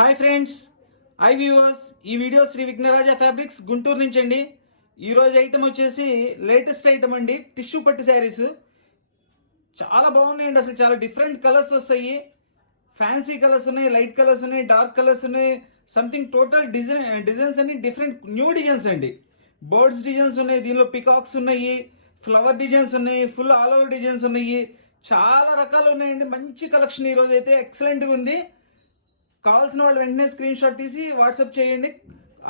Hi friends, high viewers. ఈ video Shri Vighnaraja fabrics Guntur నుంచి అండి. ఈరోజు ఐటమ్ వచ్చేసి లేటెస్ట్ ఐటమ్ అండి, టిష్యూ పట్టు శారీస్. చాలా బాగున్నాయండి, అసలు చాలా డిఫరెంట్ కలర్స్ వస్తాయి. ఫ్యాన్సీ కలర్స్ ఉన్నాయి, లైట్ కలర్స్ ఉన్నాయి, డార్క్ కలర్స్ ఉన్నాయి. సంథింగ్ టోటల్ డిజైన్స్ అన్ని డిఫరెంట్ న్యూ డిజైన్స్ అండి. బర్డ్స్ డిజైన్స్ ఉన్నాయి, దీనిలో పికాక్స్ ఉన్నాయి, ఫ్లవర్ డిజైన్స్ ఉన్నాయి, ఫుల్ ఆల్ ఓవర్ డిజైన్స్ ఉన్నాయి. చాలా రకాలు ఉన్నాయండి. మంచి కలెక్షన్ ఈరోజు అయితే ఎక్సలెంట్గా ఉంది. కావాల్సిన వాళ్ళు వెంటనే స్క్రీన్ షాట్ తీసి వాట్సాప్ చేయండి.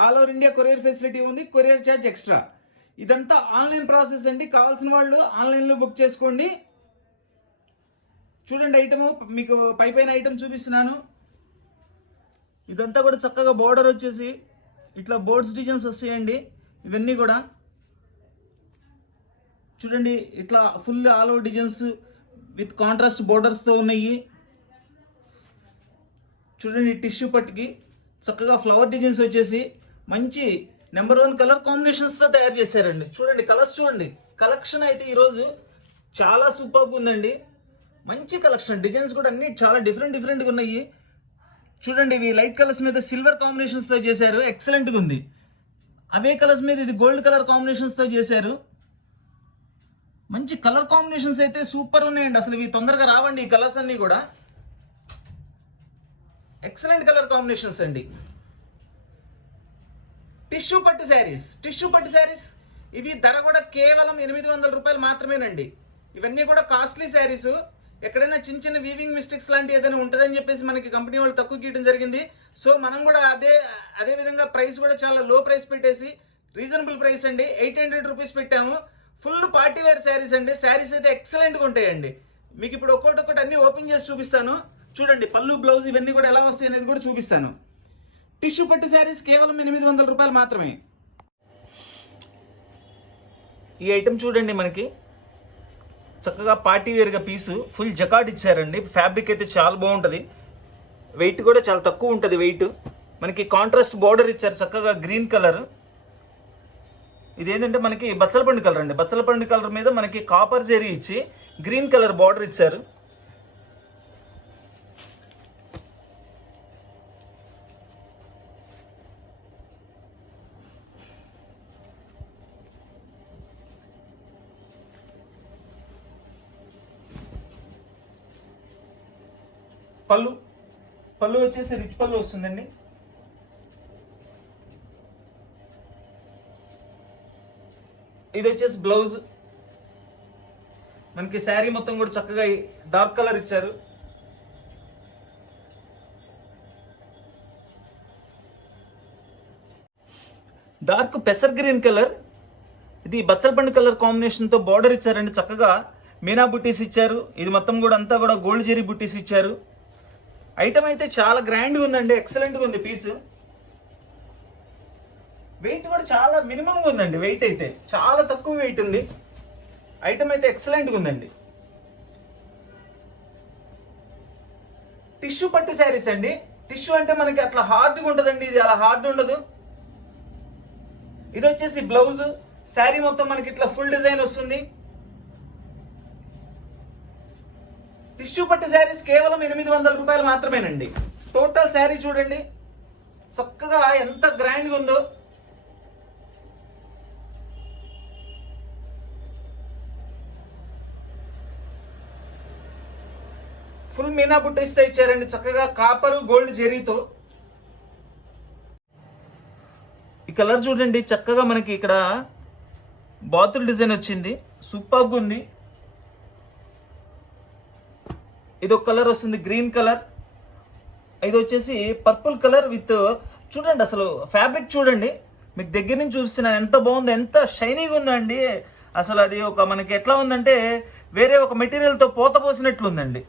All over India courier facility ఉంది, కొరియర్ ఛార్జ్ ఎక్స్ట్రా. ఇదంతా ఆన్లైన్ ప్రాసెస్ అండి. కావాల్సిన వాళ్ళు ఆన్లైన్లో బుక్ చేసుకోండి. చూడండి ఐటమ్, మీకు పైన ఐటమ్ చూపిస్తున్నాను. ఇదంతా కూడా చక్కగా బోర్డర్ వచ్చేసి ఇట్లా బోర్డ్స్ డిజైన్స్ వస్తాయండి. ఇవన్నీ కూడా చూడండి, ఇట్లా full all over designs with contrast బోర్డర్స్తో ఉన్నాయి. చూడండి, టిష్యూ పట్టుకి చక్కగా ఫ్లవర్ డిజైన్స్ వచ్చేసి మంచి నెంబర్ 1 కలర్ కాంబినేషన్స్తో తయారు చేశారండి. చూడండి కలర్స్, చూడండి కలెక్షన్ అయితే ఈరోజు చాలా సూపర్గా ఉందండి. మంచి కలెక్షన్, డిజైన్స్ కూడా అన్ని చాలా డిఫరెంట్గా ఉన్నాయి. చూడండి, ఇవి లైట్ కలర్స్ మీద సిల్వర్ కాంబినేషన్స్తో చేశారు, ఎక్సలెంట్గా ఉంది. అవే కలర్స్ మీద ఇది గోల్డ్ కలర్ కాంబినేషన్స్తో చేశారు. మంచి కలర్ కాంబినేషన్స్ అయితే సూపర్ ఉన్నాయండి. అసలు ఇవి తొందరగా రావండి, ఈ కలర్స్ అన్నీ కూడా ఎక్సలెంట్ కలర్ కాంబినేషన్స్ అండి. టిష్యూ పట్టు శారీస్ ఇవి ధర కూడా కేవలం 800 రూపాయలు మాత్రమేనండి. ఇవన్నీ కూడా కాస్ట్లీ శారీస్. ఎక్కడైనా చిన్న వీవింగ్ మిస్టేక్స్ లాంటి ఏదైనా ఉంటుందని చెప్పేసి మనకి కంపెనీ వాళ్ళు తక్కువ గీయడం జరిగింది. సో మనం కూడా అదే విధంగా ప్రైస్ కూడా చాలా లో ప్రైస్ పెట్టేసి రీజనబుల్ ప్రైస్ అండి, 800 రూపీస్ పెట్టాము. ఫుల్ పార్టీ వేర్ శారీస్ అండి. శారీస్ అయితే ఎక్సలెంట్గా ఉంటాయండి. మీకు ఇప్పుడు ఒక్కొక్కటి అన్ని ఓపెన్ చేసి చూపిస్తాను. చూడండి, పళ్ళు, బ్లౌజ్ ఇవన్నీ కూడా ఎలా వస్తాయి అనేది కూడా చూపిస్తాను. టిష్యూ పట్టు శారీస్ కేవలం 800 రూపాయలు మాత్రమే. ఈ ఐటమ్ చూడండి, మనకి చక్కగా పార్టీ వేర్గా పీసు ఫుల్ జకాట్ ఇచ్చారండి. ఫ్యాబ్రిక్ అయితే చాలా బాగుంటుంది, వెయిట్ కూడా చాలా తక్కువ ఉంటుంది వెయిట్. మనకి కాంట్రాస్ట్ బార్డర్ ఇచ్చారు, చక్కగా గ్రీన్ కలర్. ఇదేంటంటే మనకి బచ్చలపండు కలర్ అండి. బచ్చలపండు కలర్ మీద మనకి కాపర్ జెరీ ఇచ్చి గ్రీన్ కలర్ బార్డర్ ఇచ్చారు. పళ్ళు వచ్చేసి రిచ్ పళ్ళు వస్తుందండి. ఇది వచ్చేసి బ్లౌజ్. మనకి శారీ మొత్తం కూడా చక్కగా డార్క్ కలర్ ఇచ్చారు. డార్క్ పెసర్ గ్రీన్ కలర్, ఇది బచ్చలపండు కలర్ కాంబినేషన్తో బార్డర్ ఇచ్చారండి. చక్కగా మీనా బుట్టీస్ ఇచ్చారు. ఇది మొత్తం కూడా అంతా కూడా గోల్డ్ జెరీ బుట్టీస్ ఇచ్చారు. ఐటమ్ అయితే చాలా గ్రాండ్గా ఉందండి, ఎక్సలెంట్గా ఉంది పీస్. వెయిట్ కూడా చాలా మినిమంగా ఉందండి. వెయిట్ అయితే చాలా తక్కువ వెయిట్ ఉంది. ఐటమ్ అయితే ఎక్సలెంట్గా ఉందండి. టిష్యూ పట్టు శారీస్ అండి. టిష్యూ అంటే మనకి అట్లా హార్డ్గా ఉంటుందండి, ఇది అలా హార్డ్ ఉండదు. ఇది వచ్చేసి బ్లౌజ్. శారీ మొత్తం మనకి ఇట్లా ఫుల్ డిజైన్ వస్తుంది. టిష్యూ పట్టు శారీస్ కేవలం 800 రూపాయలు మాత్రమేనండి. టోటల్ శారీ చూడండి చక్కగా ఎంత గ్రాండ్గా ఉందో. ఫుల్ మీనా బుట్టిస్తే ఇచ్చారండి, చక్కగా కాపరు గోల్డ్ జెరీతో. ఈ కలర్ చూడండి, చక్కగా మనకి ఇక్కడ బాతుల్ డిజైన్ వచ్చింది, సూపర్గా ఉంది. ఇది ఒక కలర్ వస్తుంది, గ్రీన్ కలర్. ఇది వచ్చేసి పర్పుల్ కలర్ విత్, చూడండి అసలు ఫ్యాబ్రిక్ చూడండి, మీకు దగ్గర నుంచి చూపిస్తున్నాను ఎంత బాగుందో, ఎంత షైనీగా ఉందండి. అసలు అది ఒక మనకి ఎట్లా ఉందంటే వేరే ఒక మెటీరియల్తో పోత పోసినట్లుందండి.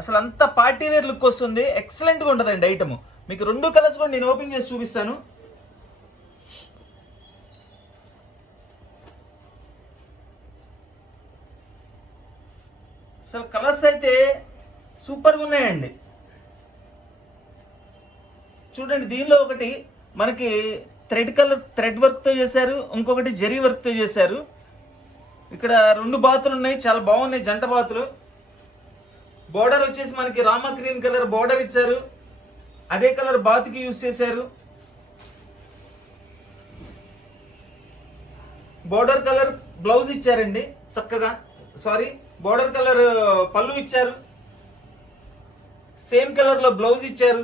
అసలు అంత పార్టీ వేర్ లుక్ వస్తుంది, ఎక్సలెంట్గా ఉంటుందండి ఐటమ్. మీకు 2 కలర్స్ కూడా నేను ఓపెన్ చేసి చూపిస్తాను. అసలు కలర్స్ అయితే సూపర్గా ఉన్నాయండి. చూడండి, దీనిలో ఒకటి మనకి థ్రెడ్ వర్క్తో చేశారు, ఇంకొకటి జరీ వర్క్తో చేశారు. ఇక్కడ 2 బాతులు ఉన్నాయి, చాలా బాగున్నాయి జంట బాతులు. బోర్డర్ వచ్చేసి మనకి రామా గ్రీన్ కలర్ బోర్డర్ ఇచ్చారు. అదే కలర్ బాతికి యూజ్ చేశారు. బోర్డర్ కలర్ బ్లౌజ్ ఇచ్చారండి చక్కగా. బోర్డర్ కలర్ పళ్ళు ఇచ్చారు. సేమ్ కలర్ లో బ్లౌజ్ ఇచ్చారు.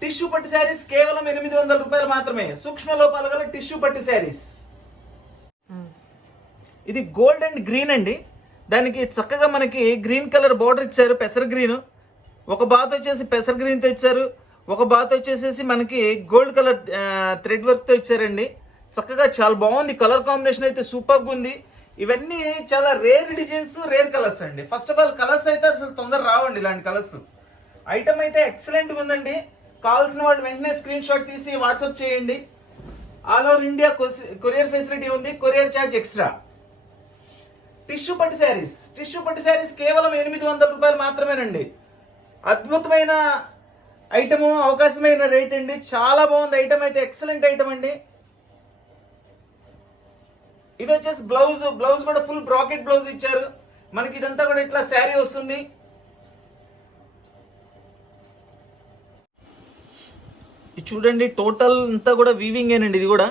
టిష్యూ పట్టు శారీస్ కేవలం 800 రూపాయలు మాత్రమే. సూక్ష్మ లోపాలు గల టిష్యూ పట్టు శారీస్. ఇది గోల్డ్ అండ్ గ్రీన్ అండి. దానికి చక్కగా మనకి గ్రీన్ కలర్ బోర్డర్ ఇచ్చారు, పెసర గ్రీన్. ఒక బాత్ వచ్చేసి పెసర గ్రీన్ తో ఇచ్చారు, ఒక బాత్ వచ్చేసేసి మనకి గోల్డ్ కలర్ థ్రెడ్ వర్క్ తో ఇచ్చారండి. చక్కగా చాలా బాగుంది. కలర్ కాంబినేషన్ అయితే సూపర్గా ఉంది. ఇవన్నీ చాలా రేర్ డిజైన్స్, రేర్ కలర్స్ అండి. ఫస్ట్ ఆఫ్ ఆల్ కలర్స్ అయితే అసలు తొందర రావండి ఇలాంటి కలర్స్. ఐటమ్ అయితే ఎక్సలెంట్గా ఉందండి. కావాల్సిన వాళ్ళు వెంటనే స్క్రీన్ షాట్ తీసి వాట్సాప్ చేయండి. All over India courier facility ఉంది, కొరియర్ ఛార్జ్ ఎక్స్ట్రా. టిష్యూ పట్టు శారీస్ కేవలం 800 రూపాయలు మాత్రమేనండి. అద్భుతమైన ఐటము, అవకాశమైన రేట్ అండి. చాలా బాగుంది ఐటమ్ అయితే, ఎక్సలెంట్ ఐటమ్ అండి. ఇది వచ్చేసి బ్లౌజ్ కూడా ఫుల్ బ్రాకెట్ బ్లౌజ్ ఇచ్చారు మనకి. ఇదంతా కూడా ఇట్లా శారీ వస్తుంది. ఇది చూడండి, టోటల్ అంతా కూడా వీవింగ్ ఏనండి. ఇది కూడా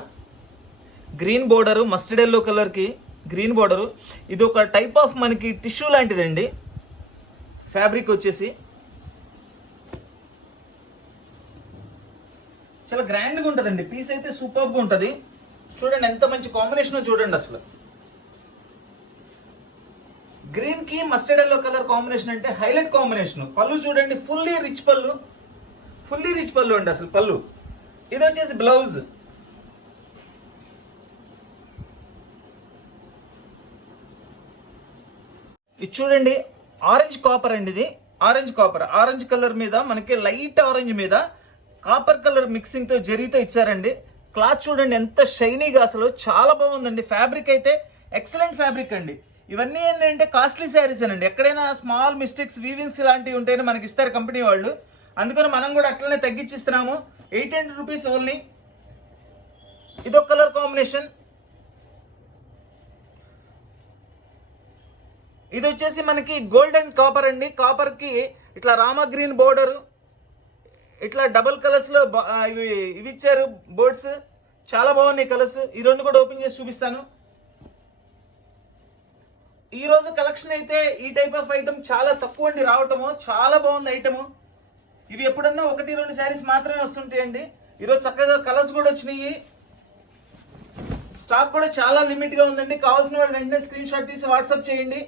green border, mustard yellow colour కి గ్రీన్ బోర్డర్. ఇది ఒక టైప్ ఆఫ్ మనకి టిష్యూ లాంటిదండి. ఫ్యాబ్రిక్ వచ్చేసి చాలా గ్రాండ్గా ఉంటుందండి. పీస్ అయితే సూపర్గా ఉంటుంది. చూడండి ఎంత మంచి కాంబినేషన్ చూడండి. అసలు గ్రీన్ కి మస్టర్డ్ ఎల్లో కలర్ కాంబినేషన్ అంటే హైలైట్ కాంబినేషన్. పళ్ళు చూడండి, ఫుల్లీ రిచ్ పళ్ళు అండి అసలు పళ్ళు. ఇది వచ్చేసి బ్లౌజ్. ఇది చూడండి, ఆరెంజ్ కాపర్ అండి. ఇది ఆరెంజ్ కలర్ మీద మనకి లైట్ ఆరెంజ్ మీద కాపర్ కలర్ మిక్సింగ్ తో జరీతో ఇచ్చారండి. క్లాత్ చూడండి ఎంత షైనీగా, అసలు చాలా బాగుందండి. ఫ్యాబ్రిక్ అయితే ఎక్సలెంట్ ఫ్యాబ్రిక్ అండి. ఇవన్నీ ఏంటంటే కాస్ట్లీ శారీస్ అండి. ఎక్కడైనా స్మాల్ మిస్టేక్స్, వీవింగ్స్ ఇలాంటివి ఉంటేనే మనకి ఇస్తారు కంపెనీ వాళ్ళు. అందుకని మనం కూడా అట్లనే తగ్గించిస్తున్నాము. 800 రూపీస్ ఓన్లీ. ఇదొక కలర్ కాంబినేషన్. ఇది వచ్చేసి మనకి గోల్డ్ అండ్ కాపర్ అండి. కాపర్ కి ఇట్లా రామా గ్రీన్ బోర్డర్, ఇట్లా డబుల్ కలర్స్ లో ఇవి ఇచ్చారు బోర్డ్స్. చాలా బాగున్నాయి కలర్స్. ఈ రెండు కూడా ఓపెన్ చేసి చూపిస్తాను. ఈ రోజు కలెక్షన్ అయితే ఈ టైప్ ఆఫ్ ఐటమ్ చాలా తక్కువ అండి రావటము. చాలా బాగుంది ఐటమ్. ఇవి ఎప్పుడన్నా 1-2 శారీస్ మాత్రమే వస్తుంటాయండి. ఈరోజు చక్కగా కలర్స్ కూడా వచ్చినాయి. స్టాక్ కూడా చాలా లిమిట్ గా ఉందండి. కావాల్సిన వాళ్ళు వెంటనే స్క్రీన్ షాట్ తీసి వాట్సాప్ చేయండి.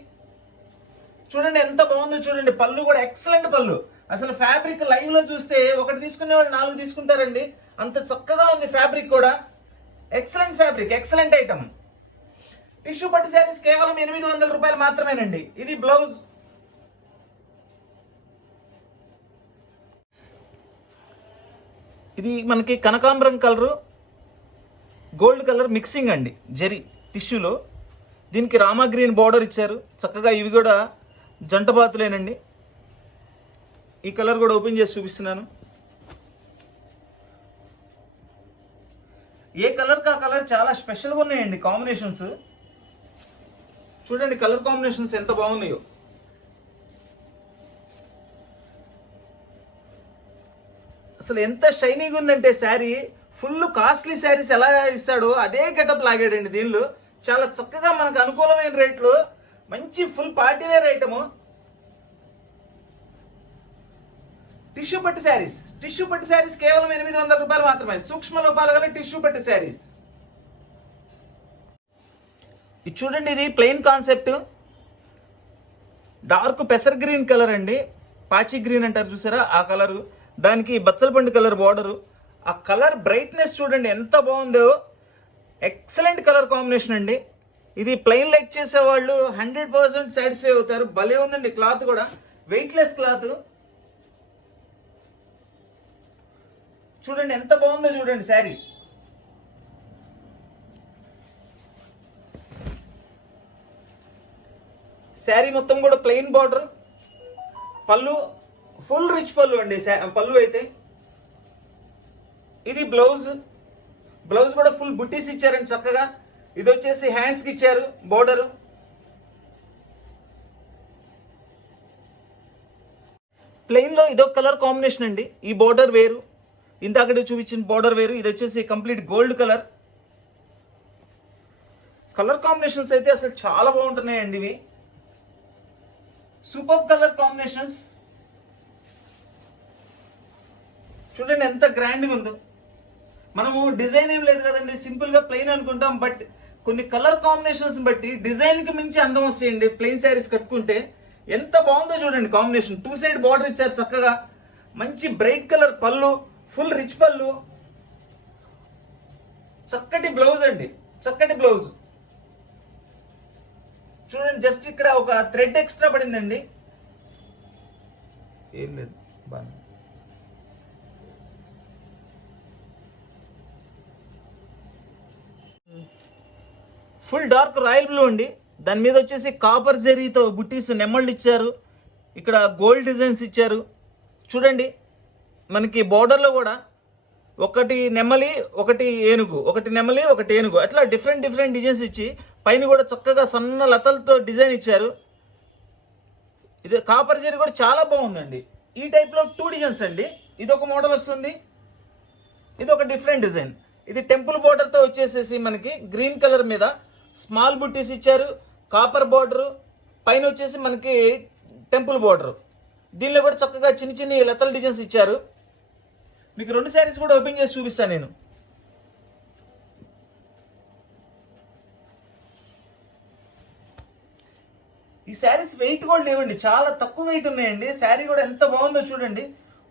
చూడండి ఎంత బాగుందో చూడండి. పళ్ళు కూడా ఎక్సలెంట్ పళ్ళు. అసలు ఫ్యాబ్రిక్ లైవ్ లో చూస్తే ఒకటి తీసుకునే వాళ్ళు 4 తీసుకుంటారండి. అంత చక్కగా ఉంది ఫ్యాబ్రిక్ కూడా. Excellent fabric, excellent item. Tissue పట్టు శారీస్ కేవలం 800 రూపాయలు మాత్రమేనండి. ఇది బ్లౌజ్. ఇది మనకి కనకాంబరం కలరు, గోల్డ్ కలర్ మిక్సింగ్ అండి జరీ టిష్యూలో. దీనికి రామా గ్రీన్ బార్డర్ ఇచ్చారు చక్కగా. ఇవి కూడా జంట బాతులేనండి. ఈ కలర్ కూడా ఓపెన్ చేసి చూపిస్తున్నాను. ఏ కలర్ కా కలర్ చాలా స్పెషల్గా ఉన్నాయండి కాంబినేషన్స్. చూడండి కలర్ కాంబినేషన్స్ ఎంత బాగున్నాయో. అసలు ఎంత షైనీగా ఉందంటే శారీ. ఫుల్ కాస్ట్లీ శారీస్ ఎలా ఇస్తాడో అదే గెటప్ లాగాడండి దీనిలో. చాలా చక్కగా మనకు అనుకూలమైన రేట్లు, మంచి full party wear item. Tissue పట్టు శారీస్ కేవలం 800 రూపాయలు మాత్రమే. సూక్ష్మ లోపాలు గల టిష్యూ పట్టు శారీస్. ఇది చూడండి, ఇది ప్లెయిన్ కాన్సెప్ట్. డార్క్ పెసర్ గ్రీన్ కలర్ అండి. పాచి గ్రీన్ అంటారు చూసారా, ఆ కలరు. దానికి బచ్చల పండు కలర్ బార్డరు. ఆ కలర్ బ్రైట్నెస్ చూడండి ఎంత బాగుందో. ఎక్సలెంట్ కలర్ కాంబినేషన్ అండి. ఇది ప్లెయిన్ లైక్ చేసే వాళ్ళు 100% సాటిస్ఫై అవుతారు. భలే ఉందండి క్లాత్ కూడా, వెయిట్లెస్ క్లాత్. చూడండి ఎంత బాగుందో చూడండి శారీ. శారీ మొత్తం కూడా ప్లెయిన్ బార్డర్. పళ్ళు ఫుల్ రిచ్ పళ్ళు అండి పళ్ళు అయితే. ఇది బ్లౌజ్ కూడా ఫుల్ బుట్టీస్ ఇచ్చారండి చక్కగా. ఇది వచ్చేసి హ్యాండ్స్ కి ఇచ్చారు బోర్డరు. ప్లెయిన్లో ఇదొక కలర్ కాంబినేషన్ అండి. ఈ బోర్డర్ వేరు, ఇందాకటి చూపించిన బోర్డర్ వేరు, ఇది వచ్చేసి complete gold colour. Colour combinations అయితే అసలు చాలా బాగుంటున్నాయండి ఇవి. సూపర్ కలర్ కాంబినేషన్స్ చూడండి ఎంత గ్రాండ్గా ఉందో. మనము డిజైన్ ఏం లేదు కదండి, సింపుల్గా ప్లెయిన్ అనుకుంటాం. బట్ కొన్ని కలర్ కాంబినేషన్స్ బట్టి డిజైన్కి మించి అందం వస్తాయండి. ప్లెయిన్ శారీస్ కట్టుకుంటే ఎంత బాగుందో చూడండి కాంబినేషన్. 2 సైడ్ బార్డర్ ఇచ్చారు చక్కగా. మంచి బ్రైట్ కలర్ పళ్ళు, ఫుల్ రిచ్ పళ్ళు, చక్కటి బ్లౌజ్ అండి, చక్కటి బ్లౌజ్. చూడండి జస్ట్ ఇక్కడ ఒక థ్రెడ్ ఎక్స్ట్రా పడిందండి, ఏం లేదు బాగా. ఫుల్ డార్క్ రాయల్ బ్లూ అండి. దాని మీద వచ్చేసి కాపర్ జరీతో బుట్టీస్ నెమళ్ళు ఇచ్చారు. ఇక్కడ గోల్డ్ డిజైన్స్ ఇచ్చారు. చూడండి మనకి బోర్డర్లో కూడా ఒకటి నెమలి, ఒకటి ఏనుగు, ఒకటి నెమలి, ఒకటి ఏనుగు, అట్లా డిఫరెంట్ డిఫరెంట్ డిజైన్స్ ఇచ్చి పైన కూడా చక్కగా సన్న లతలతో డిజైన్ ఇచ్చారు. ఇది కాపర్ జరీ కూడా చాలా బాగుందండి. ఈ టైప్లో 2 డిజైన్స్ అండి. ఇది ఒక మోడల్ వస్తుంది, ఇది ఒక డిఫరెంట్ డిజైన్. ఇది టెంపుల్ బోర్డర్తో వచ్చేసేసి మనకి గ్రీన్ కలర్ మీద స్మాల్ బుట్టీస్ ఇచ్చారు, కాపర్ బోర్డరు, పైన వచ్చేసి మనకి టెంపుల్ బోర్డరు. దీనిలో కూడా చక్కగా చిన్న చిన్న లతల డిజైన్స్ ఇచ్చారు. మీకు 2 శారీస్ కూడా ఓపెన్ చేసి చూపిస్తాను నేను. ఈ శారీస్ వెయిట్ కూడా లేవండి, చాలా తక్కువ వెయిట్ ఉన్నాయండి. శారీ కూడా ఎంత బాగుందో చూడండి.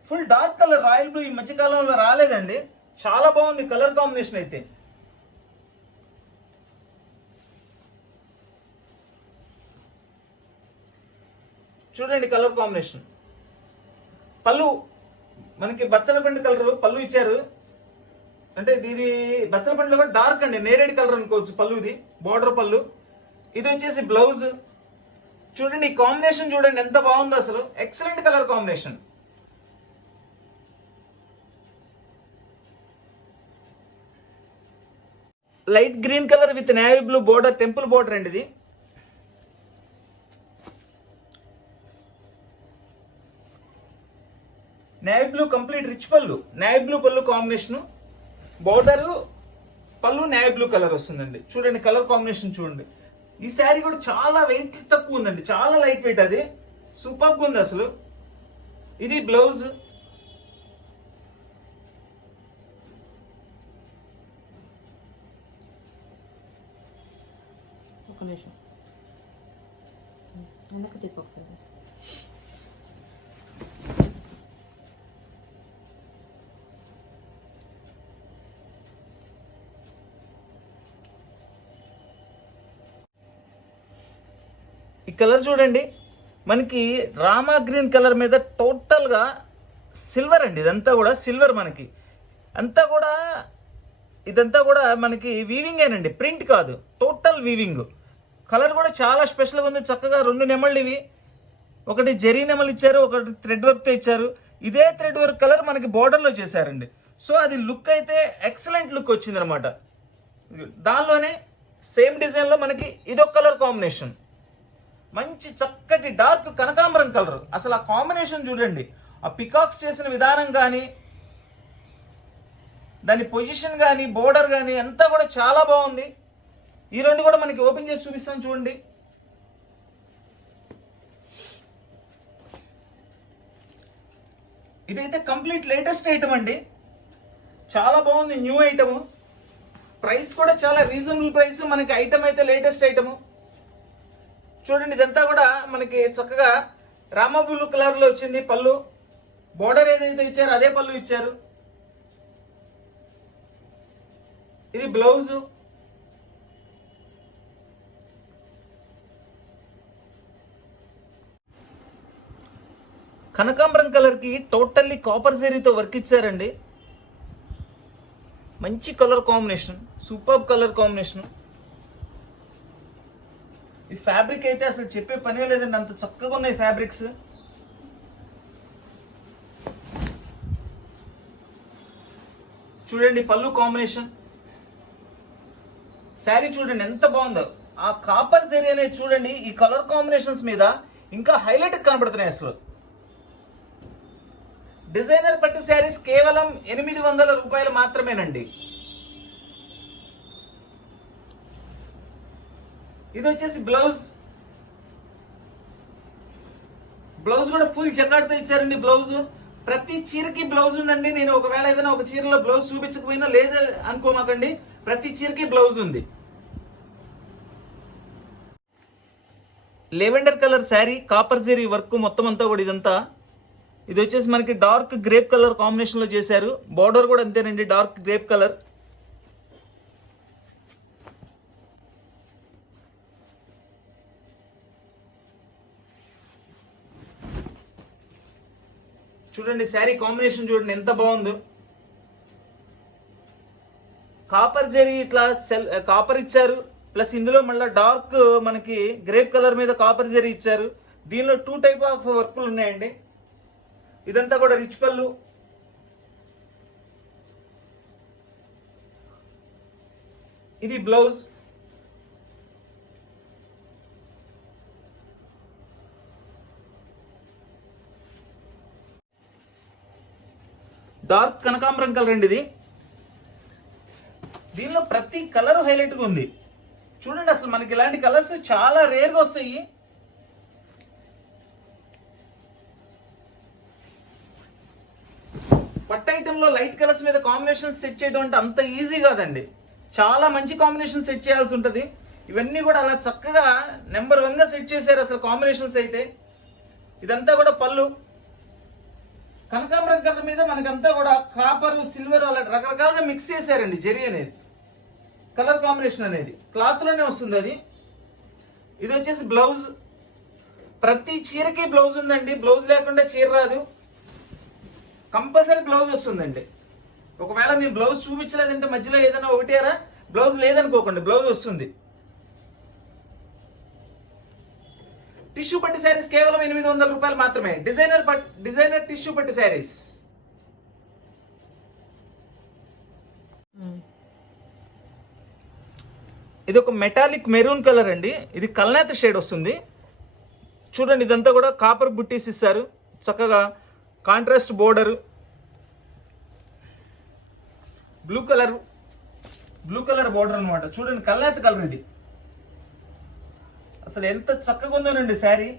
Full dark colour royal blue ఈ మధ్యకాలంలో రాలేదండి, చాలా బాగుంది కలర్ కాంబినేషన్ అయితే. చూడండి కలర్ కాంబినేషన్. పళ్ళు మనకి బచ్చల పండు కలర్ పళ్ళు ఇచ్చారు. అంటే ఇది బచ్చల పండులో కూడా డార్క్ అండి, నేరేడు కలర్ అనుకోవచ్చు పళ్ళుది, బోర్డర్ పళ్ళు. ఇది వచ్చేసి బ్లౌజ్. చూడండి ఈ కాంబినేషన్ చూడండి ఎంత బాగుందో అసలు, excellent colour combination. Light green colour with navy blue border, temple border అండి ఇది. నేవీ బ్లూ కంప్లీట్ రిచ్ పళ్ళు, నేవీ బ్లూ పళ్ళు కాంబినేషన్, బోర్డరు పళ్ళు నేవీ బ్లూ కలర్ వస్తుందండి. చూడండి కలర్ కాంబినేషన్ చూడండి. ఈ శారీ కూడా చాలా వెయిట్ తక్కువ ఉందండి, చాలా లైట్ వెయిట్, అది సూపర్గా ఉంది అసలు. ఇది బ్లౌజ్. ఒక నిమిషం తిప్పి ఒకసారి. ఈ కలర్ చూడండి మనకి రామా గ్రీన్ కలర్ మీద టోటల్గా సిల్వర్ అండి. ఇదంతా కూడా సిల్వర్ మనకి, అంతా కూడా ఇదంతా కూడా మనకి వీవింగేనండి, ప్రింట్ కాదు, టోటల్ వీవింగ్. కలర్ కూడా చాలా స్పెషల్గా ఉంది. చక్కగా 2 నెమళ్ళు ఇవి, ఒకటి జరీ నెమలు ఇచ్చారు, ఒకటి థ్రెడ్ వర్క్తో ఇచ్చారు. ఇదే థ్రెడ్ వర్క్ కలర్ మనకి బోర్డర్లో చేశారండి. సో అది లుక్ అయితే ఎక్సలెంట్ లుక్ వచ్చింది అనమాట. దానిలోనే సేమ్ డిజైన్లో మనకి ఇదొక కలర్ కాంబినేషన్, మంచి చక్కటి డార్క్ కనకాంబరం కలర్. అసలు ఆ కాంబినేషన్ చూడండి, ఆ పికాక్స్ చేసిన విధానం కానీ, దాని పొజిషన్ కానీ, బోర్డర్ కానీ అంతా కూడా చాలా బాగుంది. ఈ 2 కూడా మనకి ఓపెన్ చేసి చూపిస్తాను చూడండి. ఇదైతే కంప్లీట్ లేటెస్ట్ ఐటమ్ అండి, చాలా బాగుంది, న్యూ ఐటమ్. ప్రైస్ కూడా చాలా రీజనబుల్ ప్రైస్. మనకి ఐటమ్ అయితే లేటెస్ట్ ఐటమ్. చూడండి ఇదంతా కూడా మనకి చక్కగా రామా బ్లూ కలర్లో వచ్చింది పళ్ళు. బోర్డర్ ఏదైతే ఇచ్చారో అదే పళ్ళు ఇచ్చారు. ఇది బ్లౌజ్. కనకాంబరం కలర్కి టోటల్లీ కాపర్ జరీతో వర్క్ ఇచ్చారండి. మంచి colour combination, super colour combination. ఈ ఫ్యాబ్రిక్ అయితే అసలు చెప్పే పనే లేదండి, అంత చక్కగా ఉన్నాయి ఫ్యాబ్రిక్స్. చూడండి పళ్ళు కాంబినేషన్, శారీ చూడండి ఎంత బాగుందో. ఆ కాపర్ జరీ అనేది చూడండి ఈ కలర్ కాంబినేషన్స్ మీద ఇంకా హైలైట్ కనబడుతున్నాయి అసలు. డిజైనర్ పట్టు శారీస్ కేవలం 800 రూపాయలు మాత్రమేనండి. ఇది వచ్చేసి బ్లౌజ్ కూడా ఫుల్ జకాడ్తో ఇచ్చారండి. బ్లౌజ్ ప్రతి చీరకి బ్లౌజ్ ఉందండి. నేను ఒకవేళ ఏదైనా ఒక చీరలో బ్లౌజ్ చూపించకపోయినా లేదా అనుకోమాకండి, ప్రతి చీరకి బ్లౌజ్ ఉంది. Lavender colour sari, copper zari work మొత్తం అంతా కూడా ఇదంతా. ఇది వచ్చేసి మనకి డార్క్ గ్రేప్ కలర్ కాంబినేషన్ లో చేశారు. బార్డర్ కూడా అంతేనండి, డార్క్ గ్రేప్ కలర్. చూడండి శారీ కాంబినేషన్ చూడండి ఎంత బాగుందో. కాపర్ జరీ ఇట్లా కాపర్ ఇచ్చారు, ప్లస్ ఇందులో మళ్ళీ డార్క్ మనకి గ్రేప్ కలర్ మీద కాపర్ జరీ ఇచ్చారు. దీనిలో 2 టైప్ ఆఫ్ వర్క్లు ఉన్నాయండి. ఇదంతా కూడా రిచ్ పళ్ళు. ఇది బ్లౌజ్. డార్క్ కనకాంబరం కలర్ అండి ఇది. దీనిలో ప్రతి కలర్ హైలైట్గా ఉంది. చూడండి అసలు మనకి ఇలాంటి కలర్స్ చాలా రేర్గా వస్తాయి. పట్టు ఐటెంలో లైట్ కలర్స్ మీద కాంబినేషన్ సెట్ చేయడం అంటే అంత ఈజీ కాదండి. చాలా మంచి కాంబినేషన్ సెట్ చేయాల్సి ఉంటుంది. ఇవన్నీ కూడా అలా చక్కగా నెంబర్ 1గా సెట్ చేశారు అసలు కాంబినేషన్స్ అయితే. ఇదంతా కూడా పళ్ళు. కనకాంబరం కలర్ మీద మనకంతా కూడా కాపర్, సిల్వర్ అలా రకరకాలుగా మిక్స్ చేశారండి. జరీ అనేది కలర్ కాంబినేషన్ అనేది క్లాత్లోనే వస్తుంది అది. ఇది వచ్చేసి బ్లౌజ్. ప్రతి చీరకి బ్లౌజ్ ఉందండి. బ్లౌజ్ లేకుండా చీర రాదు, కంపల్సరీ బ్లౌజ్ వస్తుందండి. ఒకవేళ నేను బ్లౌజ్ చూపించలేదంటే మధ్యలో ఏదైనా ఒకటేరా బ్లౌజ్ లేదనుకోకండి, బ్లౌజ్ వస్తుంది. టిష్యూ పట్టు శారీస్ కేవలం 800 రూపాయలు మాత్రమే. డిజైనర్ టిష్యూ పట్టు శారీస్. ఇది ఒక మెటాలిక్ మెరూన్ కలర్ అండి. ఇది కల్నేత షేడ్ వస్తుంది. చూడండి ఇదంతా కూడా కాపర్ బుట్టీస్ ఇస్తారు, చక్కగా contrast border. Blue colour border అనమాట. చూడండి కల్నేత కలర్ ఇది. అసలు ఎంత చక్కగా ఉందోనండి శారీ.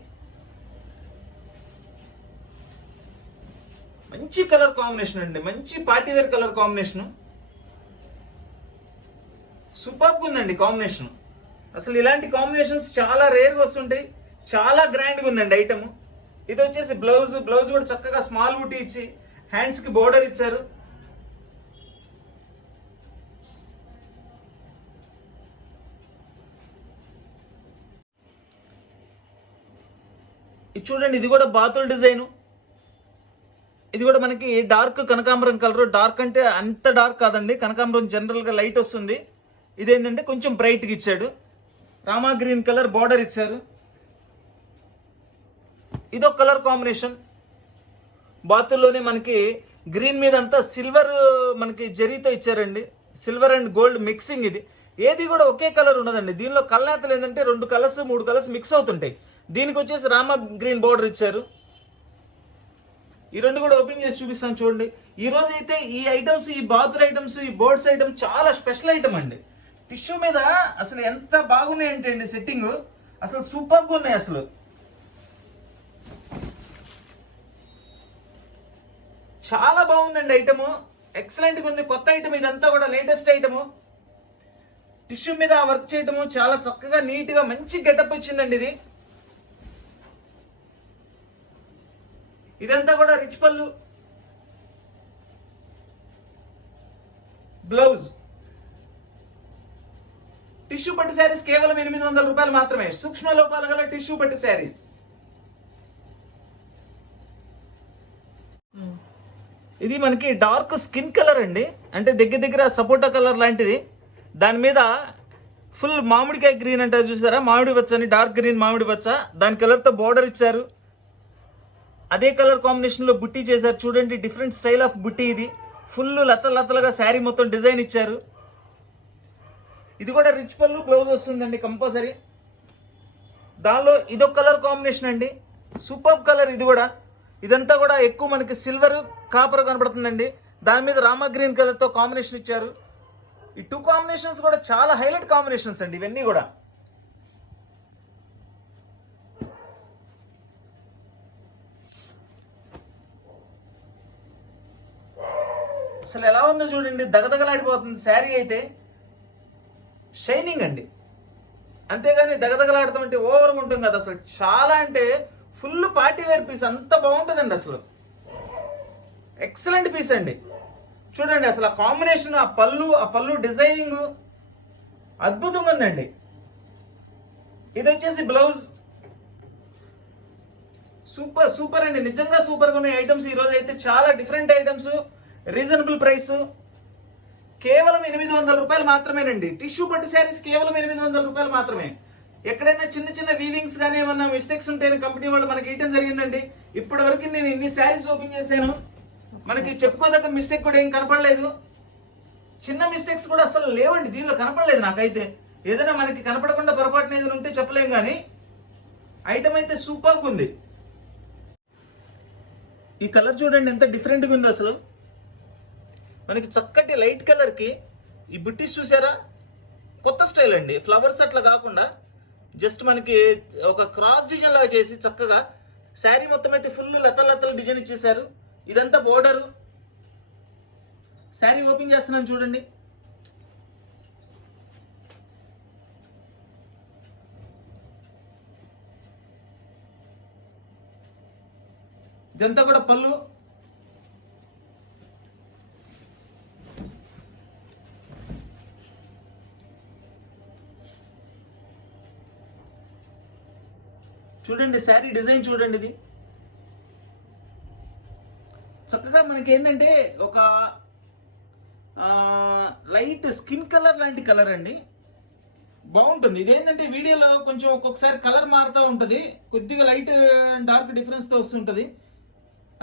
మంచి కలర్ కాంబినేషన్ అండి, మంచి పార్టీవేర్ కలర్ కాంబినేషన్. సూపర్గా ఉందండి కాంబినేషన్. అసలు ఇలాంటి కాంబినేషన్స్ చాలా రేర్గా వస్తుంటాయి. చాలా గ్రాండ్గా ఉందండి ఐటమ్. ఇది వచ్చేసి బ్లౌజ్ కూడా చక్కగా స్మాల్ బూటీ ఇచ్చి హ్యాండ్స్కి బోర్డర్ ఇచ్చారు. ఇది చూడండి, ఇది కూడా బాతుల్ డిజైన్. ఇది కూడా మనకి డార్క్ కనకాంబరం కలర్. డార్క్ అంటే అంత డార్క్ కాదండి, కనకాంబరం జనరల్గా లైట్ వస్తుంది. ఇదేంటంటే కొంచెం బ్రైట్గా ఇచ్చాడు. రామా గ్రీన్ కలర్ బార్డర్ ఇచ్చారు. ఇదొక కలర్ కాంబినేషన్. బాతుల్లోనే మనకి గ్రీన్ మీద అంతా సిల్వర్ మనకి జరీతో ఇచ్చారండి. Silver and gold mixing. ఇది ఏది కూడా ఒకే కలర్ ఉండదండి. దీనిలో కల్నేతలు ఏంటంటే 2 కలర్స్ 3 కలర్స్ మిక్స్ అవుతుంటాయి. దీనికి వచ్చేసి రామా గ్రీన్ బార్డర్ ఇచ్చారు. ఈ రెండు కూడా ఓపెన్ చేసి చూపిస్తాను చూడండి. ఈ రోజు అయితే ఈ ఐటమ్స్, ఈ బాతుల ఐటమ్స్, ఈ బోర్డ్స్ ఐటమ్ చాలా స్పెషల్ ఐటమ్ అండి. టిష్యూ మీద అసలు ఎంత బాగున్నాయి అంటే అండి సెట్టింగ్ అసలు సూపర్గా ఉన్నాయి. అసలు చాలా బాగుందండి ఐటమ్. ఎక్సలెంట్గా ఉంది. కొత్త ఐటమ్ ఇదంతా కూడా, లేటెస్ట్ ఐటమ్. టిష్యూ మీద వర్క్ చేయటము చాలా చక్కగా నీట్గా మంచి గెటప్ వచ్చిందండి. ఇదంతా కూడా రిచ్ పళ్ళు. బ్లౌజ్. టిష్యూ పట్టు శారీస్ కేవలం 800 రూపాయలు మాత్రమే. సూక్ష్మ లోపాలు గల టిష్యూ పట్టు శారీస్. ఇది మనకి డార్క్ స్కిన్ కలర్ అండి, అంటే దగ్గర సపోటా కలర్ లాంటిది. దాని మీద ఫుల్ మామిడికాయ గ్రీన్ అంటారు చూసారా, మామిడి పచ్చ అని, డార్క్ గ్రీన్ మామిడి పచ్చ. దాని కలర్తో బోర్డర్ ఇచ్చారు. అదే కలర్ కాంబినేషన్లో బుట్టి చేశారు. చూడండి డిఫరెంట్ స్టైల్ ఆఫ్ బుట్టి. ఇది ఫుల్ లతలుగా శారీ మొత్తం డిజైన్ ఇచ్చారు. ఇది కూడా రిచ్ పళ్ళు, బ్లౌజ్ వస్తుందండి కంపల్సరీ. దానిలో ఇదొక కలర్ కాంబినేషన్ అండి, సూపర్ కలర్. ఇది కూడా ఇదంతా కూడా ఎక్కువ మనకి సిల్వర్ కాపర్ కనబడుతుందండి. దాని మీద రామా గ్రీన్ కలర్తో కాంబినేషన్ ఇచ్చారు. ఈ 2 కాంబినేషన్స్ కూడా చాలా హైలైట్ కాంబినేషన్స్ అండి ఇవన్నీ కూడా. అసలు ఎలా ఉందో చూడండి, దగదగలాడిపోతుంది శారీ అయితే. షైనింగ్ అండి, అంతేగాని దగదగలాడతాం అంటే ఓవర్గా ఉంటుంది కదా. అసలు చాలా అంటే ఫుల్ పార్టీ వేర్ పీస్, అంత బాగుంటుందండి. అసలు ఎక్సలెంట్ పీస్ అండి. చూడండి అసలు ఆ కాంబినేషన్, ఆ పళ్ళు డిజైనింగ్ అద్భుతంగా ఉందండి. ఇది వచ్చేసి బ్లౌజ్. సూపర్ అండి, నిజంగా సూపర్గా ఉన్నాయి ఐటమ్స్. ఈరోజు అయితే చాలా డిఫరెంట్ ఐటమ్స్, రీజనబుల్ ప్రైస్, కేవలం 800 రూపాయలు మాత్రమేనండి. టిష్యూ పట్టు శారీస్ కేవలం 800 రూపాయలు మాత్రమే. ఎక్కడైనా చిన్న వీవింగ్స్ కానీ ఏమన్నా మిస్టేక్స్ ఉంటేనే కంపెనీ వాళ్ళు మనకి ఇవ్వడం జరిగిందండి. ఇప్పటి వరకు నేను ఇన్ని శారీస్ ఓపెన్ చేశాను, మనకి చెప్పుకోదగ్గ మిస్టేక్ కూడా ఏం కనపడలేదు. చిన్న మిస్టేక్స్ కూడా అసలు లేవండి, దీనిలో కనపడలేదు నాకైతే. ఏదైనా మనకి కనపడకుండా పొరపాటున ఏదైనా ఉంటే చెప్పలేం, కానీ ఐటమ్ అయితే సూపర్గా ఉంది. ఈ కలర్ చూడండి ఎంత డిఫరెంట్గా ఉందో అసలు. మనకి చక్కటి లైట్ కలర్కి ఈ బుట్టీస్ చూసారా, కొత్త స్టైల్ అండి. ఫ్లవర్స్ అట్లా కాకుండా జస్ట్ మనకి ఒక క్రాస్ డిజైన్ లాగా చేసి చక్కగా శారీ మొత్తం అయితే ఫుల్ లతలు డిజైన్ ఇచ్చేసారు. ఇదంతా బోర్డరు. శారీ ఓపెన్ చేస్తున్నాను చూడండి. ఇదంతా కూడా పళ్ళు. చూడండి శారీ డిజైన్ చూడండి, ఇది చక్కగా మనకి ఏంటంటే ఒక లైట్ స్కిన్ కలర్ లాంటి కలర్ అండి, బాగుంటుంది. ఇదేంటంటే వీడియోలో కొంచెం ఒక్కొక్కసారి కలర్ మారుతూ ఉంటుంది, కొద్దిగా లైట్ అండ్ డార్క్ డిఫరెన్స్తో వస్తుంటుంది.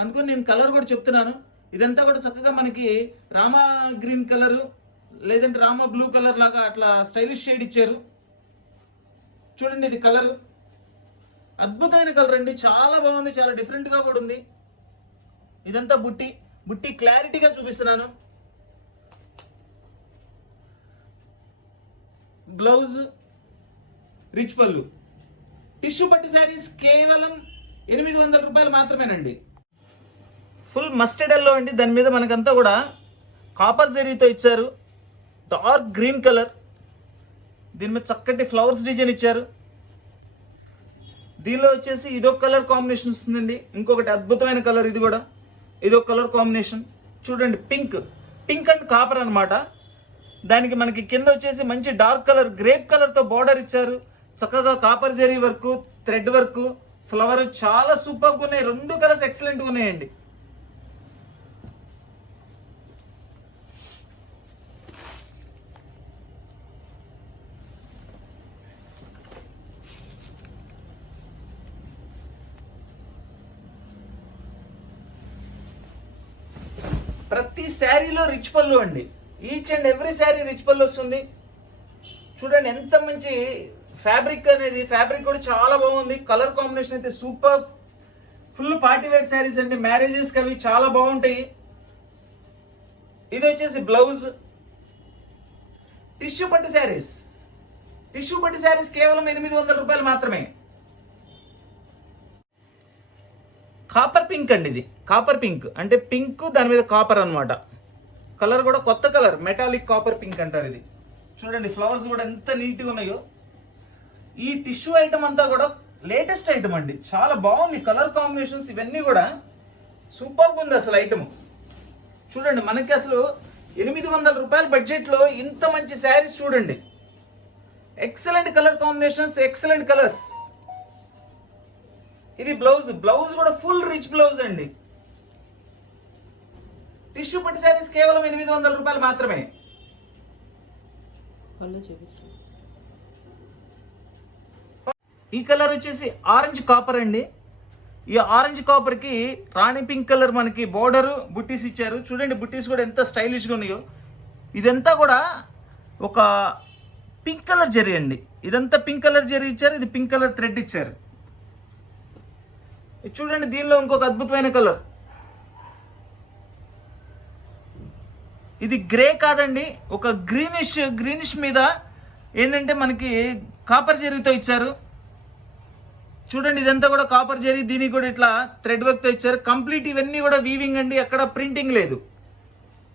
అందుకని నేను కలర్ కూడా చెప్తున్నాను. ఇదంతా కూడా చక్కగా మనకి రామా గ్రీన్ కలరు లేదంటే రామా బ్లూ కలర్ లాగా అట్లా స్టైలిష్ షేడ్ ఇచ్చారు. చూడండి ఇది కలర్, అద్భుతమైన కలర్ అండి, చాలా బాగుంది, చాలా డిఫరెంట్గా కూడా ఉంది. ఇదంతా బుట్టి క్లారిటీగా చూపిస్తున్నాను. బ్లౌజ్, రిచ్ పళ్ళు. టిష్యూ పట్టు శారీస్ కేవలం 800 రూపాయలు మాత్రమేనండి. ఫుల్ మస్టర్డ్ ఎల్లో అండి, దాని మీద మనకంతా కూడా కాపర్ జరీతో ఇచ్చారు. డార్క్ గ్రీన్ కలర్, దీని మీద చక్కటి ఫ్లవర్స్ డిజైన్ ఇచ్చారు. దీనిలో వచ్చేసి ఇదొక కలర్ కాంబినేషన్ వస్తుందండి, ఇంకొకటి అద్భుతమైన కలర్, ఇది కూడా ఇదొక కలర్ కాంబినేషన్. చూడండి పింక్ అండ్ కాపర్ అనమాట. దానికి మనకి కింద వచ్చేసి మంచి డార్క్ కలర్ గ్రేప్ కలర్తో బార్డర్ ఇచ్చారు. చక్కగా copper zari work, thread work, flower చాలా సూపర్గా ఉన్నాయి. 2 కలర్స్ ఎక్సలెంట్గా ఉన్నాయండి. ప్రతి శారీలో రిచ్ పళ్ళు అండి, each and every sari rich పళ్ళు వస్తుంది. చూడండి ఎంత మంచి ఫ్యాబ్రిక్ అనేది, ఫ్యాబ్రిక్ కూడా చాలా బాగుంది. కలర్ కాంబినేషన్ అయితే super. Full party wear saris అండి, మ్యారేజెస్కి అవి చాలా బాగుంటాయి. ఇది వచ్చేసి బ్లౌజ్. టిష్యూ పట్టు శారీస్ కేవలం 800 రూపాయలు మాత్రమే. కాపర్ పింక్ అండి, ఇది కాపర్ పింక్ అంటే పింక్ దాని మీద కాపర్ అనమాట. కలర్ కూడా కొత్త కలర్, మెటాలిక్ కాపర్ పింక్ అంటారు ఇది. చూడండి ఫ్లవర్స్ కూడా ఎంత నీట్గా ఉన్నాయో. ఈ టిష్యూ ఐటమ్ అంతా కూడా లేటెస్ట్ ఐటమ్ అండి, చాలా బాగుంది. కలర్ కాంబినేషన్స్ ఇవన్నీ కూడా సూపర్గా ఉంది అసలు ఐటమ్. చూడండి మనకి అసలు 800 రూపాయల బడ్జెట్లో ఇంత మంచి శారీస్ చూడండి. Excellent colour combinations, excellent colours. ఇది బ్లౌజ్ కూడా ఫుల్ రిచ్ బ్లౌజ్ అండి. టిష్యూ పట్టు శారీస్ కేవలం 800 రూపాయలు మాత్రమే. ఈ కలర్ వచ్చేసి ఆరెంజ్ కాపర్ అండి. ఈ ఆరెంజ్ కాపర్ కి రాణి పింక్ కలర్ మనకి బోర్డర్ బుట్టీస్ ఇచ్చారు. చూడండి బుట్టీస్ కూడా ఎంత స్టైలిష్గా ఉన్నాయో. ఇదంతా కూడా ఒక పింక్ కలర్ జరీ అండి. ఇదంతా పింక్ కలర్ జరీ ఇచ్చారు, ఇది పింక్ కలర్ థ్రెడ్ ఇచ్చారు. ఇది చూడండి, దీనిలో ఇంకొక అద్భుతమైన కలర్. ఇది గ్రే కాదండి, ఒక గ్రీనిష్ మీద ఏంటంటే మనకి కాపర్ జరీతో ఇచ్చారు. చూడండి, ఇదంతా కూడా కాపర్ జరీ, దీనికి కూడా ఇట్లా థ్రెడ్ వర్క్తో ఇచ్చారు. కంప్లీట్ ఇవన్నీ కూడా వీవింగ్ అండి, ఎక్కడ ప్రింటింగ్ లేదు.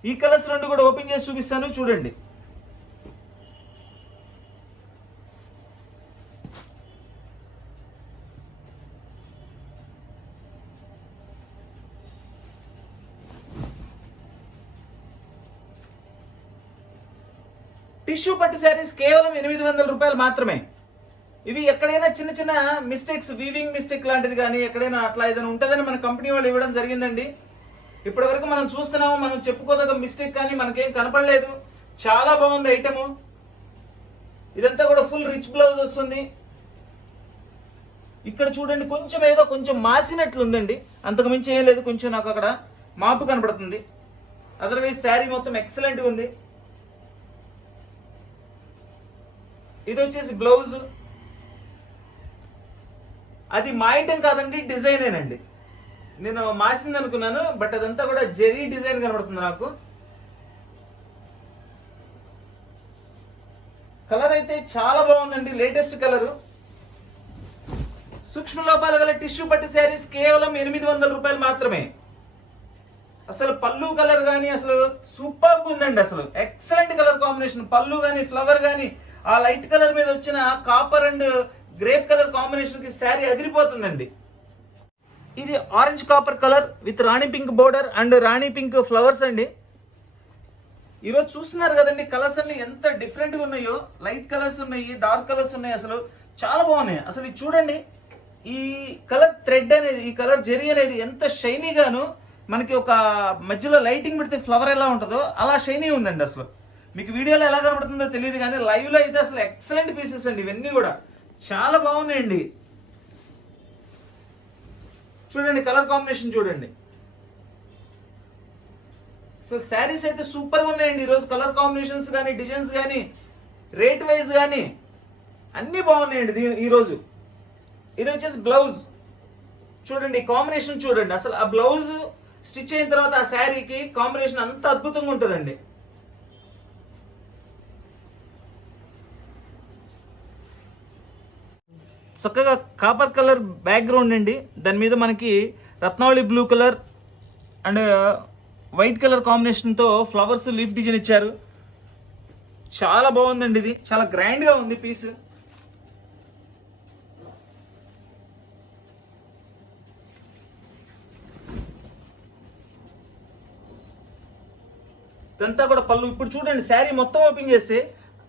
ఈ కలర్స్ రెండు కూడా ఓపెన్ చేసి చూపిస్తాను, చూడండి. టిష్యూ పట్టు శారీస్ కేవలం 800 రూపాయలు మాత్రమే. ఇవి ఎక్కడైనా చిన్న చిన్న మిస్టేక్స్, వీవింగ్ మిస్టేక్ లాంటిది కానీ ఎక్కడైనా అట్లా ఏదైనా ఉంటుందని మన కంపెనీ వాళ్ళు ఇవ్వడం జరిగిందండి. ఇప్పటి వరకు మనం చూస్తున్నాము, మనం చెప్పుకోదగ్గ మిస్టేక్ కానీ మనకేం కనపడలేదు. చాలా బాగుంది ఐటము. ఇదంతా కూడా ఫుల్ రిచ్ బ్లౌజ్ వస్తుంది. ఇక్కడ చూడండి, కొంచెం మాసినట్లు ఉందండి, అంతకు మించి ఏం లేదు. కొంచెం నాకు అక్కడ మాపు కనపడుతుంది. అదర్వైజ్ శారీ మొత్తం ఎక్సలెంట్గా ఉంది. ఇది వచ్చేసి బ్లౌజ్. అది మా ఐటమ్ కాదండి, డిజైనేనండి. నేను మాసింది అనుకున్నాను, బట్ అదంతా కూడా జెరీ డిజైన్ కనబడుతుంది నాకు. కలర్ అయితే చాలా బాగుందండి, లేటెస్ట్ కలరు. సూక్ష్మ లోపాలు గల టిష్యూ పట్టు శారీస్ కేవలం 800 రూపాయలు మాత్రమే. అసలు పళ్ళు కలర్ కానీ అసలు సూపర్ ఉందండి. అసలు ఎక్సలెంట్ కలర్ కాంబినేషన్. పళ్ళు కానీ ఫ్లవర్ కానీ ఆ లైట్ కలర్ మీద వచ్చిన copper and grape colour combination కి శారీ అదిరిపోతుందండి. ఇది orange copper colour with Rani pink border and Rani pink flowers అండి. ఈరోజు చూస్తున్నారు కదండి, కలర్స్ అన్ని ఎంత డిఫరెంట్ గా ఉన్నాయో. లైట్ కలర్స్ ఉన్నాయి, డార్క్ కలర్స్ ఉన్నాయి, అసలు చాలా బాగున్నాయి. అసలు ఇది చూడండి, ఈ కలర్ థ్రెడ్ అనేది, ఈ కలర్ జెరీ అనేది ఎంత షైనీగాను, మనకి ఒక మధ్యలో లైటింగ్ పెడితే ఫ్లవర్ ఎలా ఉంటుందో అలా షైనీ ఉందండి. అసలు మీకు వీడియోలో ఎలా కనబడుతుందో తెలియదు, కానీ లైవ్ లో అయితే అసలు ఎక్సలెంట్ పీసెస్ అండి. ఇవన్నీ కూడా చాలా బాగున్నాయండి. చూడండి కలర్ కాంబినేషన్ చూడండి. అసలు శారీస్ అయితే సూపర్ గా ఉన్నాయండి ఈరోజు. కలర్ కాంబినేషన్స్ కానీ, డిజైన్స్ కానీ, రేట్ వైజ్ కానీ అన్ని బాగున్నాయండి ఈరోజు. ఇది వచ్చేసి బ్లౌజ్. చూడండి కాంబినేషన్ చూడండి. అసలు ఆ బ్లౌజ్ స్టిచ్ అయిన తర్వాత ఆ శారీకి కాంబినేషన్ అంత అద్భుతంగా ఉంటుందండి. చక్కగా కాపర్ కలర్ బ్యాక్గ్రౌండ్ అండి, దాని మీద మనకి Ratnavali blue colour and white colour కాంబినేషన్తో ఫ్లవర్స్ లీఫ్ డిజైన్ ఇచ్చారు. చాలా బాగుందండి, ఇది చాలా గ్రాండ్గా ఉంది పీస్. ఇదంతా కూడా పళ్ళు. ఇప్పుడు చూడండి, శారీ మొత్తం ఓపెన్ చేస్తే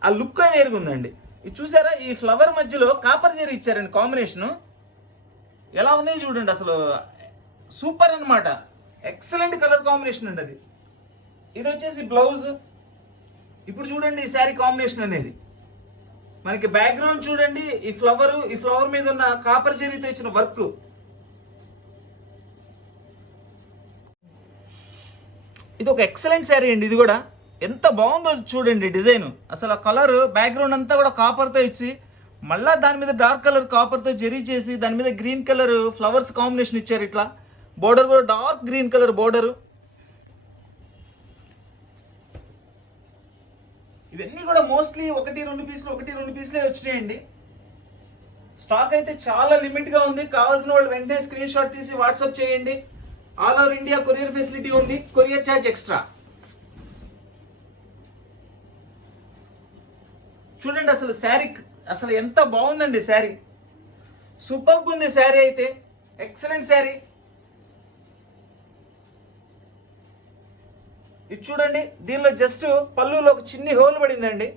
ఆ లుక్ వేరుగా ఉందండి. ఇది చూసారా, ఈ ఫ్లవర్ మధ్యలో కాపర్ జరీ ఇచ్చారండి కాంబినేషను. ఎలా ఉన్నాయి చూడండి, అసలు సూపర్ అన్నమాట. ఎక్సలెంట్ కలర్ కాంబినేషన్ అండి అది. ఇది వచ్చేసి బ్లౌజ్. ఇప్పుడు చూడండి ఈ శారీ కాంబినేషన్ అనేది, మనకి బ్యాక్గ్రౌండ్ చూడండి, ఈ ఫ్లవర్ మీద ఉన్న కాపర్ జరీతో ఇచ్చిన వర్క్. ఇది ఒక ఎక్సలెంట్ శారీ అండి. ఇది కూడా ఎంత బాగుందో చూడండి డిజైన్. అసలు ఆ కలర్ బ్యాక్గ్రౌండ్ అంతా కూడా కాపర్తో ఇచ్చి, మళ్ళా దాని మీద డార్క్ కలర్ కాపర్తో జరీ చేసి, దాని మీద గ్రీన్ కలర్ ఫ్లవర్స్ కాంబినేషన్ ఇచ్చారు. ఇట్లా బోర్డర్ కూడా డార్క్ గ్రీన్ కలర్ బోర్డరు. ఇవన్నీ కూడా మోస్ట్లీ 1-2 పీసులే వచ్చినాయండి. స్టాక్ అయితే చాలా లిమిట్గా ఉంది. కావాల్సిన వాళ్ళు వెంటనే స్క్రీన్ షాట్ తీసి వాట్సాప్ చేయండి. All over India courier facility ఉంది, కొరియర్ ఛార్జ్ ఎక్స్ట్రా. చూడండి అసలు శారీ అసలు ఎంత బాగుందండి. శారీ సూపర్ ఉంది. శారీ అయితే ఎక్సలెంట్ శారీ. ఇది చూడండి, దీనిలో జస్ట్ పళ్ళులో ఒక చిన్ని హోల్ పడిందండి.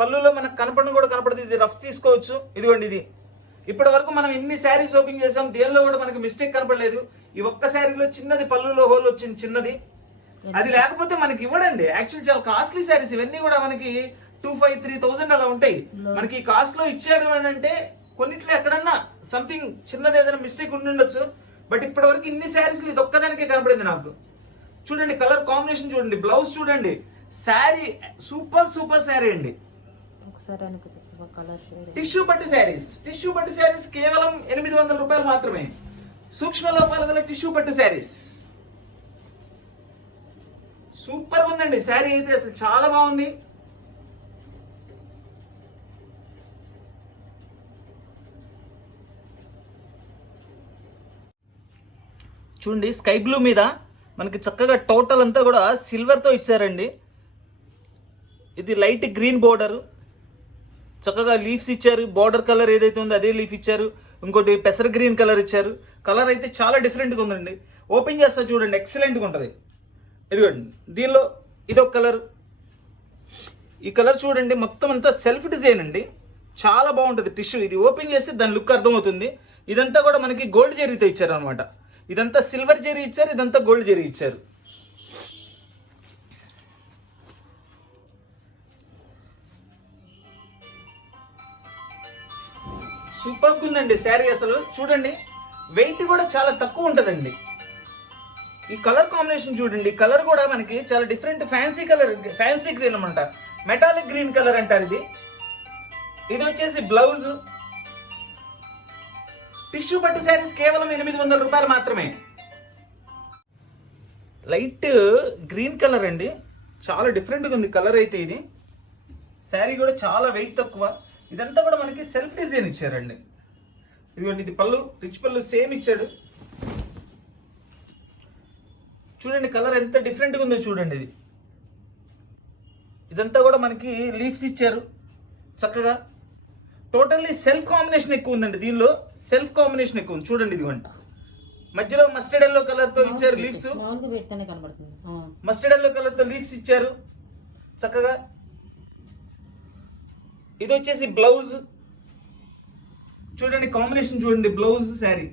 పళ్ళులో మనకు కనపడుతుంది. ఇది రఫ్ తీసుకోవచ్చు. ఇదిగోండి, ఇది ఇప్పటి వరకు మనం ఎన్ని శారీస్ ఓపెన్ చేసాం, దేనిలో కూడా మనకి మిస్టేక్ కనపడలేదు. ఈ ఒక్క శారీలో చిన్నది పళ్ళులో హోల్ వచ్చింది, చిన్నది. అది లేకపోతే మనకి ఇవ్వడండి. యాక్చువల్ చాలా కాస్ట్లీ శారీస్ ఇవన్నీ కూడా, మనకి 2,500-3,000 అలా ఉంటాయి. మనకి కాస్ట్ లో ఇచ్చేయడం అంటే కొన్నిట్లో ఎక్కడన్నా సంథింగ్ చిన్నది ఏదైనా మిస్టేక్ ఉండి ఉండొచ్చు. బట్ ఇప్పటి వరకు ఇన్ని శారీస్ ఇది ఒక్కదానికే కనపడింది నాకు. చూడండి కలర్ కాంబినేషన్ చూడండి, బ్లౌజ్ చూడండి. శారీ సూపర్ శారీ అండి. టిష్యూ పట్టు శారీస్ కేవలం 800 రూపాయలు మాత్రమే. సూక్ష్మ లోపాలు గల టిష్యూ పట్టు శారీస్. సూపర్ గా ఉందండి శారీ అయితే, అసలు చాలా బాగుంది. చూడండి స్కై బ్లూ మీద మనకి చక్కగా టోటల్ అంతా కూడా సిల్వర్తో ఇచ్చారండి. ఇది లైట్ గ్రీన్ బోర్డర్, చక్కగా లీవ్స్ ఇచ్చారు. బోర్డర్ కలర్ ఏదైతే ఉందో అదే లీఫ్ ఇచ్చారు. ఇంకోటి పెసర గ్రీన్ కలర్ ఇచ్చారు. కలర్ అయితే చాలా డిఫరెంట్గా ఉందండి. ఓపెన్ చేస్తా చూడండి, ఎక్సలెంట్గా ఉంటుంది. ఇదిగోండి దీనిలో ఇదొక కలర్. ఈ కలర్ చూడండి, మొత్తం అంతా సెల్ఫ్ డిజైన్ అండి, చాలా బాగుంటుంది టిష్యూ. ఇది ఓపెన్ చేస్తే దాని లుక్ అర్థమవుతుంది. ఇదంతా కూడా మనకి గోల్డ్ జెరీతో ఇచ్చారు అనమాట. ఇదంతా సిల్వర్ జెరీ ఇచ్చారు, ఇదంతా గోల్డ్ జెరీ ఇచ్చారు. సూపర్గా ఉందండి శారీ. అసలు చూడండి వెయిట్ కూడా చాలా తక్కువ ఉంటుందండి. ఈ కలర్ కాంబినేషన్ చూడండి, కలర్ కూడా మనకి చాలా different fancy colour, fancy green అనమాట. మెటాలిక్ గ్రీన్ కలర్ అంటారు ఇది. ఇది వచ్చేసి బ్లౌజ్. టిష్యూ పట్టు శారీస్ కేవలం 800 రూపాయలు మాత్రమే. లైట్ గ్రీన్ కలర్ అండి, చాలా డిఫరెంట్గా ఉంది కలర్ అయితే. ఇది శారీ కూడా చాలా వెయిట్ తక్కువ. ఇదంతా కూడా మనకి సెల్ఫ్ డిజైన్ ఇచ్చారండి. ఇదిగోండి ఇది పళ్ళు, రిచ్ పళ్ళు సేమ్ ఇచ్చాడు. చూడండి కలర్ ఎంత డిఫరెంట్గా ఉందో చూడండి. ఇది ఇదంతా కూడా మనకి లీవ్స్ ఇచ్చారు చక్కగా. టోటల్లీ సెల్ఫ్ కాంబినేషన్ ఎక్కువ ఉందండి. దీనిలో సెల్ఫ్ కాంబినేషన్ ఎక్కువ ఉంది చూడండి. ఇదిగోండి మధ్యలో మస్టర్డ్ ఎల్లో కలర్ తో ఇచ్చారు లీవ్స్. మస్టర్డ్ ఎల్లో కలర్ తో లీవ్స్ ఇచ్చారు చక్కగా. ఇది వచ్చేసి బ్లౌజ్. చూడండి కాంబినేషన్ చూడండి, బ్లౌజ్ శారీ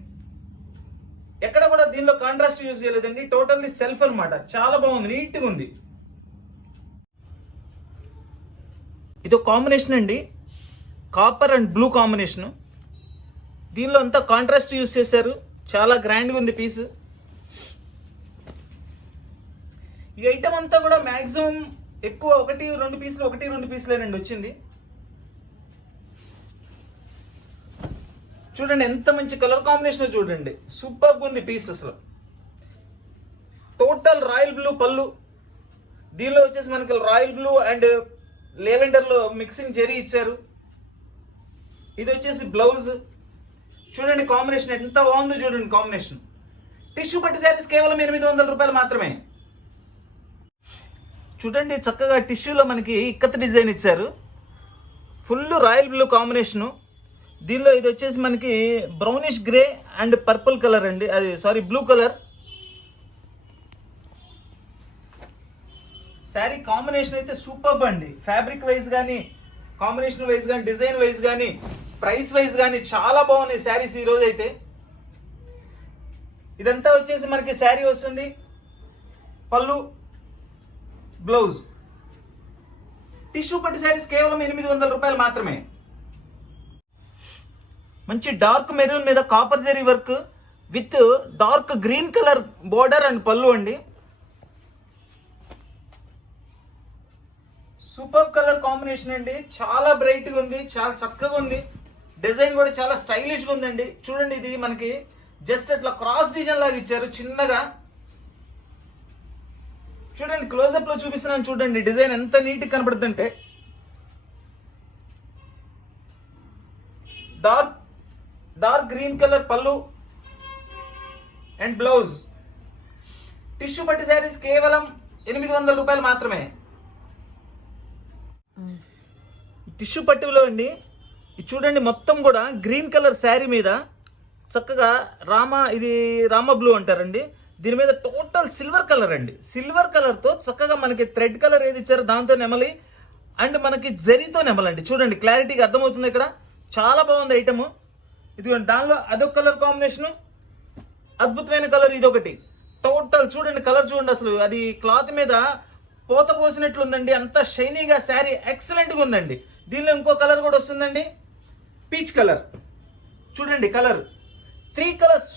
ఎక్కడ కూడా దీనిలో కాంట్రాస్ట్ యూజ్ చేయలేదండి. టోటల్లీ సెల్ఫ్ అన్నమాట, చాలా బాగుంది, నీట్గా ఉంది. ఇది ఒక కాంబినేషన్ అండి, కాపర్ అండ్ బ్లూ కాంబినేషన్. దీనిలో అంతా కాంట్రాస్ట్ యూజ్ చేశారు, చాలా గ్రాండ్గా ఉంది పీస్. ఈ ఐటమ్ అంతా కూడా మ్యాక్సిమం ఎక్కువ 1-2 పీసులేనండి వచ్చింది. చూడండి ఎంత మంచి కలర్ కాంబినేషన్ చూడండి, సూపర్గా ఉంది పీస్ అసలు. టోటల్ రాయల్ బ్లూ పళ్ళు. దీనిలో వచ్చేసి మనకి రాయల్ బ్లూ అండ్ లెవెండర్లో మిక్సింగ్ జెరీ ఇచ్చారు. ఇది వచ్చేసి బ్లౌజ్. చూడండి కాంబినేషన్ ఎంత బాగుందో చూడండి కాంబినేషన్. టిష్యూ పట్టు శారీస్ కేవలం 800 రూపాయలు మాత్రమే. చూడండి చక్కగా టిష్యూలో మనకి ఇక్కత్ డిజైన్ ఇచ్చారు. Full royal blue combination. దీనిలో ఇది వచ్చేసి మనకి brownish grey and purple colour అండి, అది sorry blue colour. Sari combination అయితే సూపర్బ్ అండి. ఫ్యాబ్రిక్ వైజ్ కానీ, కాంబినేషన్ వైజ్ కానీ, డిజైన్ వైజ్ కానీ, ప్రైస్ వైజ్ కానీ చాలా బాగున్నాయి శారీస్ ఈరోజు అయితే. ఇదంతా వచ్చేసి మనకి శారీ వస్తుంది, పళ్ళు, బ్లౌజ్. టిష్యూ పట్టు శారీస్ కేవలం 800 రూపాయలు మాత్రమే. మంచి డార్క్ మెరూన్ మీద copper zari work with dark green colour border and పళ్ళు అండి. సూపర్ కలర్ కాంబినేషన్ అండి, చాలా బ్రైట్గా ఉంది, చాలా చక్కగా ఉంది. డిజైన్ కూడా చాలా స్టైలిష్గా ఉందండి. చూడండి ఇది మనకి జస్ట్ అట్లా క్రాస్ డిజైన్ లాగా ఇచ్చారు చిన్నగా. చూడండి క్లోజప్ లో చూపిస్తున్నాను చూడండి, డిజైన్ ఎంత నీట్గా కనబడుతుందంటే. డార్క్ గ్రీన్ కలర్ పళ్ళు అండ్ బ్లౌజ్. టిష్యూ పట్టు శారీస్ కేవలం 800 రూపాయలు మాత్రమే. టిష్యూ పట్టులో అండి ఇది చూడండి మొత్తం కూడా గ్రీన్ కలర్ శారీ మీద చక్కగా ఇది రామ బ్లూ అంటారండి. దీని మీద టోటల్ సిల్వర్ కలర్ అండి. సిల్వర్ కలర్తో చక్కగా మనకి థ్రెడ్ కలర్ ఏది ఇచ్చారో దాంతో నెమలి అండ్ మనకి జరీతో నెమలండి. చూడండి క్లారిటీగా అర్థమవుతుంది ఇక్కడ, చాలా బాగుంది ఐటమ్. ఇదిగోండి దానిలో అదొక కలర్ కాంబినేషను, అద్భుతమైన కలర్ ఇదొకటి. టోటల్ చూడండి కలర్ చూడండి, అసలు అది క్లాత్ మీద పోత పోసినట్లుందండి, అంత షైనీగా శారీ ఎక్సలెంట్గా ఉందండి. దీనిలో ఇంకో కలర్ కూడా వస్తుందండి, పీచ్ కలర్. చూడండి కలర్ 3 కలర్స్,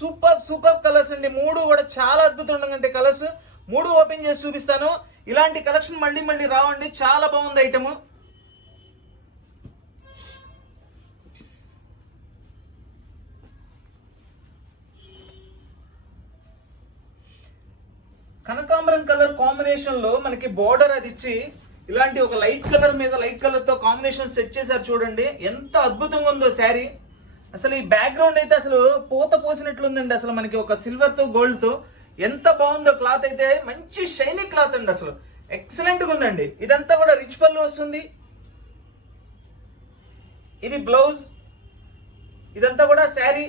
సూపర్ కలర్స్ అండి. 3 కూడా చాలా అద్భుతంగా ఉంటాయి కలర్స్. 3 ఓపెన్ చేసి చూపిస్తాను. ఇలాంటి కలెక్షన్ మళ్ళీ రావండి, చాలా బాగుంది ఐటమ్. కనకాంబరం కలర్ కాంబినేషన్ లో మనకి బోర్డర్ అది ఇచ్చి ఇలాంటి ఒక లైట్ కలర్ మీద లైట్ కలర్ తో కాంబినేషన్ సెట్ చేశారు చూడండి. ఎంత అద్భుతంగా ఉందో శారీ. అసలు ఈ బ్యాక్గ్రౌండ్ అయితే అసలు పూత పోసినట్లుందండి. అసలు మనకి ఒక సిల్వర్ తో గోల్డ్ తో ఎంత బాగుందో. క్లాత్ అయితే మంచి షైనీ క్లాత్ అండి. అసలు ఎక్సలెంట్ గా ఉందండి. ఇదంతా కూడా రిచ్ పళ్ళు వస్తుంది. ఇది బ్లౌజ్, ఇదంతా కూడా sari.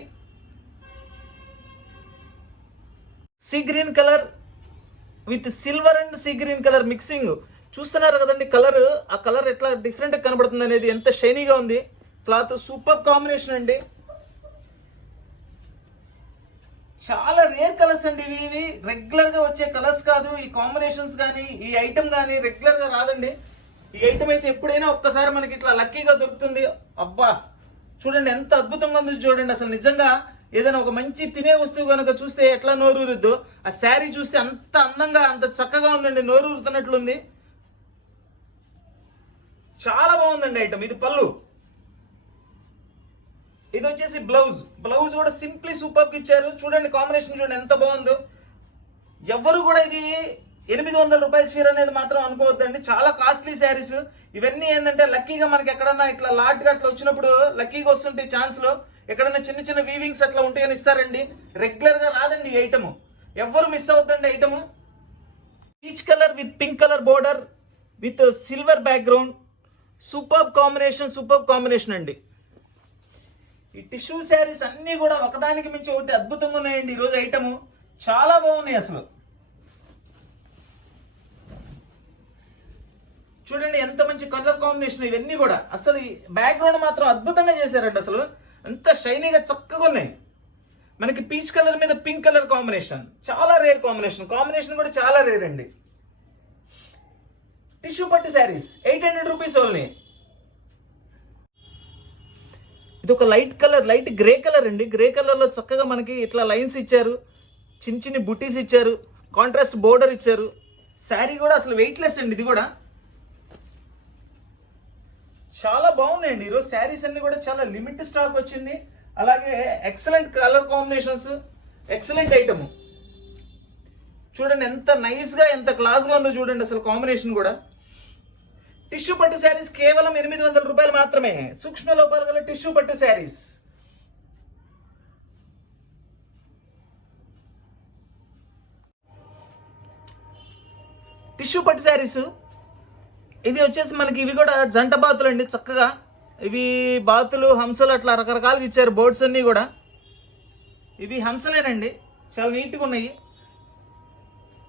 Sea green colour with silver and sea green colour mixing చూస్తున్నారు కదండి. కలర్, ఆ కలర్ ఎట్లా డిఫరెంట్ కనబడుతుంది అనేది, ఎంత షైనీగా ఉంది. క్లాత్ సూపర్ కాంబినేషన్ అండి. చాలా రేర్ కలర్స్ అండి ఇవి రెగ్యులర్ గా వచ్చే కలర్స్ కాదు. ఈ కాంబినేషన్స్ కానీ ఈ ఐటమ్ కానీ రెగ్యులర్ గా రాదండి. ఈ ఐటమ్ అయితే ఎప్పుడైనా ఒక్కసారి మనకి ఇట్లా లక్కీగా దొరుకుతుంది. అబ్బా చూడండి ఎంత అద్భుతంగా ఉంది చూడండి. అసలు నిజంగా ఏదైనా ఒక మంచి తినే వస్తువు కనుక చూస్తే ఎట్లా నోరూరుద్దో, ఆ శారీ చూస్తే అంత అందంగా అంత చక్కగా ఉందండి. నోరూరుతున్నట్లుంది. చాలా బాగుందండి ఐటమ్. ఇది పళ్ళు, ఇది వచ్చేసి బ్లౌజ్. బ్లౌజ్ కూడా సింప్లీ సూపర్ ఇచ్చారు. చూడండి కాంబినేషన్ చూడండి ఎంత బాగుందో. ఎవరు కూడా ఇది 800 రూపాయల చీర అనేది మాత్రం అనుకోవద్దండి. చాలా కాస్ట్లీ శారీస్ ఇవన్నీ. ఏంటంటే లక్కీగా మనకి ఎక్కడన్నా ఇట్లా లాట్గా అట్లా వచ్చినప్పుడు లక్కీగా వస్తుంటాయి ఛాన్స్లో. ఎక్కడన్నా చిన్న చిన్న వీవింగ్స్ అట్లా ఉంటాయని ఇస్తారండి. రెగ్యులర్ గా రాదండి ఈ ఐటమ్. ఎవరు మిస్ అవుతుందండి item. Peach colour with pink colour border with silver background. Super combination అండి. ఈ టిష్యూ శారీస్ అన్ని కూడా ఒకదానికి మించి ఒకటి అద్భుతంగా ఉన్నాయండి. ఈరోజు ఐటమ్ చాలా బాగున్నాయి. అసలు చూడండి ఎంత మంచి కలర్ కాంబినేషన్ ఇవన్నీ కూడా. అసలు ఈ బ్యాక్గ్రౌండ్ మాత్రం అద్భుతంగా చేశారండి. అసలు అంత షైనీగా చక్కగా ఉన్నాయి. మనకి పీచ్ కలర్ మీద పింక్ కలర్ కాంబినేషన్ చాలా రేర్ కాంబినేషన్ కూడా చాలా రేర్ అండి. టిష్యూ పట్టు శారీస్ 800 రూపీస్ ఓన్లీ. ఇది ఒక లైట్ గ్రే కలర్ అండి. గ్రే కలర్ లో చక్కగా మనకి ఇట్లా లైన్స్ ఇచ్చారు, చిన్న బుటీస్ ఇచ్చారు, కాంట్రాస్ట్ బోర్డర్ ఇచ్చారు. శారీ కూడా అసలు వెయిట్లెస్ అండి. ఇది కూడా చాలా బాగున్నాయండి. ఈరోజు శారీస్ అన్ని కూడా చాలా లిమిట్ స్టాక్ వచ్చింది. అలాగే excellent colour combinations, excellent item. చూడండి ఎంత నైస్ గా ఎంత క్లాస్ గా ఉందో చూడండి. అసలు కాంబినేషన్ కూడా. టిష్యూ పట్టు శారీస్ కేవలం 800 రూపాయలు మాత్రమే. సూక్ష్మ లోపాలు గల టిష్యూ పట్టు శారీస్. టిష్యూ పట్టు శారీస్ ఇది వచ్చేసి మనకి ఇవి కూడా జంట బాతులు అండి. చక్కగా ఇవి బాతులు, హంసలు అట్లా రకరకాలుగా ఇచ్చారు. బోర్డ్స్ అన్నీ కూడా ఇవి హంసలేనండి. చాలా నీట్గా ఉన్నాయి.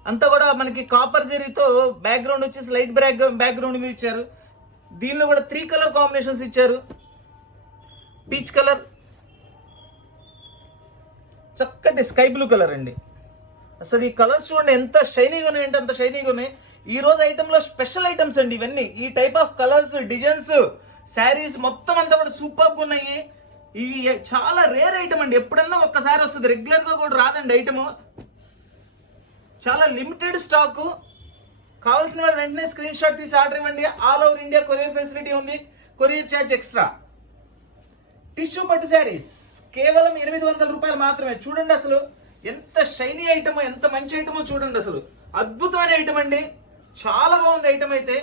అంతా కూడా మనకి కాపర్ జరీతో బ్యాక్గ్రౌండ్ వచ్చేసి లైట్ బ్యాక్గ్రౌండ్ మీద ఇచ్చారు. దీనిలో కూడా 3 కలర్ కాంబినేషన్స్ ఇచ్చారు. పీచ్ కలర్, చక్కటి స్కై బ్లూ కలర్ అండి. అసలు ఈ కలర్స్ చూడండి ఎంత షైనీగా ఉన్నాయి అంటే అంత షైనీగా ఉన్నాయి. ఈ రోజు ఐటెంలో స్పెషల్ ఐటమ్స్ అండి ఇవన్నీ. ఈ type of colours, designs, saris మొత్తం అంతా కూడా సూపర్గా ఉన్నాయి. ఇవి చాలా రేర్ ఐటమ్ అండి. ఎప్పుడన్నా ఒక్కసారి వస్తుంది, రెగ్యులర్గా కూడా రాదండి ఐటమ్. చాలా లిమిటెడ్ స్టాకు. కావాల్సిన వాళ్ళు వెంటనే స్క్రీన్ షాట్ తీసి ఆర్డర్ ఇవ్వండి. All over India courier facility ఉంది. Courier charge extra. టిష్యూ పట్టు శారీస్ కేవలం 800 రూపాయలు మాత్రమే. చూడండి అసలు ఎంత షైనీ ఐటమో, ఎంత మంచి ఐటమో చూడండి. అసలు అద్భుతమైన ఐటమ్ అండి. చాలా బాగుంది ఐటమ్ అయితే.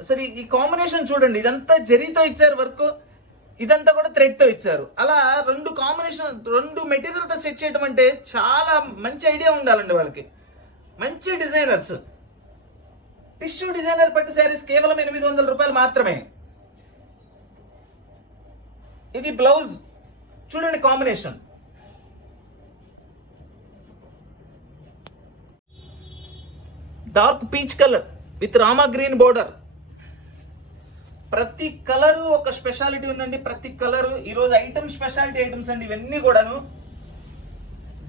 అసలు ఈ కాంబినేషన్ చూడండి. ఇదంతా జరీతో ఇచ్చారు వర్క్, ఇదంతా కూడా థ్రెడ్తో ఇచ్చారు. అలా రెండు మెటీరియల్తో సెట్ చేయడం అంటే చాలా మంచి ఐడియా ఉండాలండి వాళ్ళకి. మంచి డిజైనర్స్. టిష్యూ డిజైనర్ పట్టు శారీస్ కేవలం 800 రూపాయలు మాత్రమే. ఇది బ్లౌజ్ చూడండి combination. Dark peach colour with Rama green border. ప్రతి కలరు ఒక స్పెషాలిటీ ఉందండి. ప్రతి కలరు ఈరోజు ఐటమ్ స్పెషాలిటీ ఐటమ్స్ అండి ఇవన్నీ కూడాను.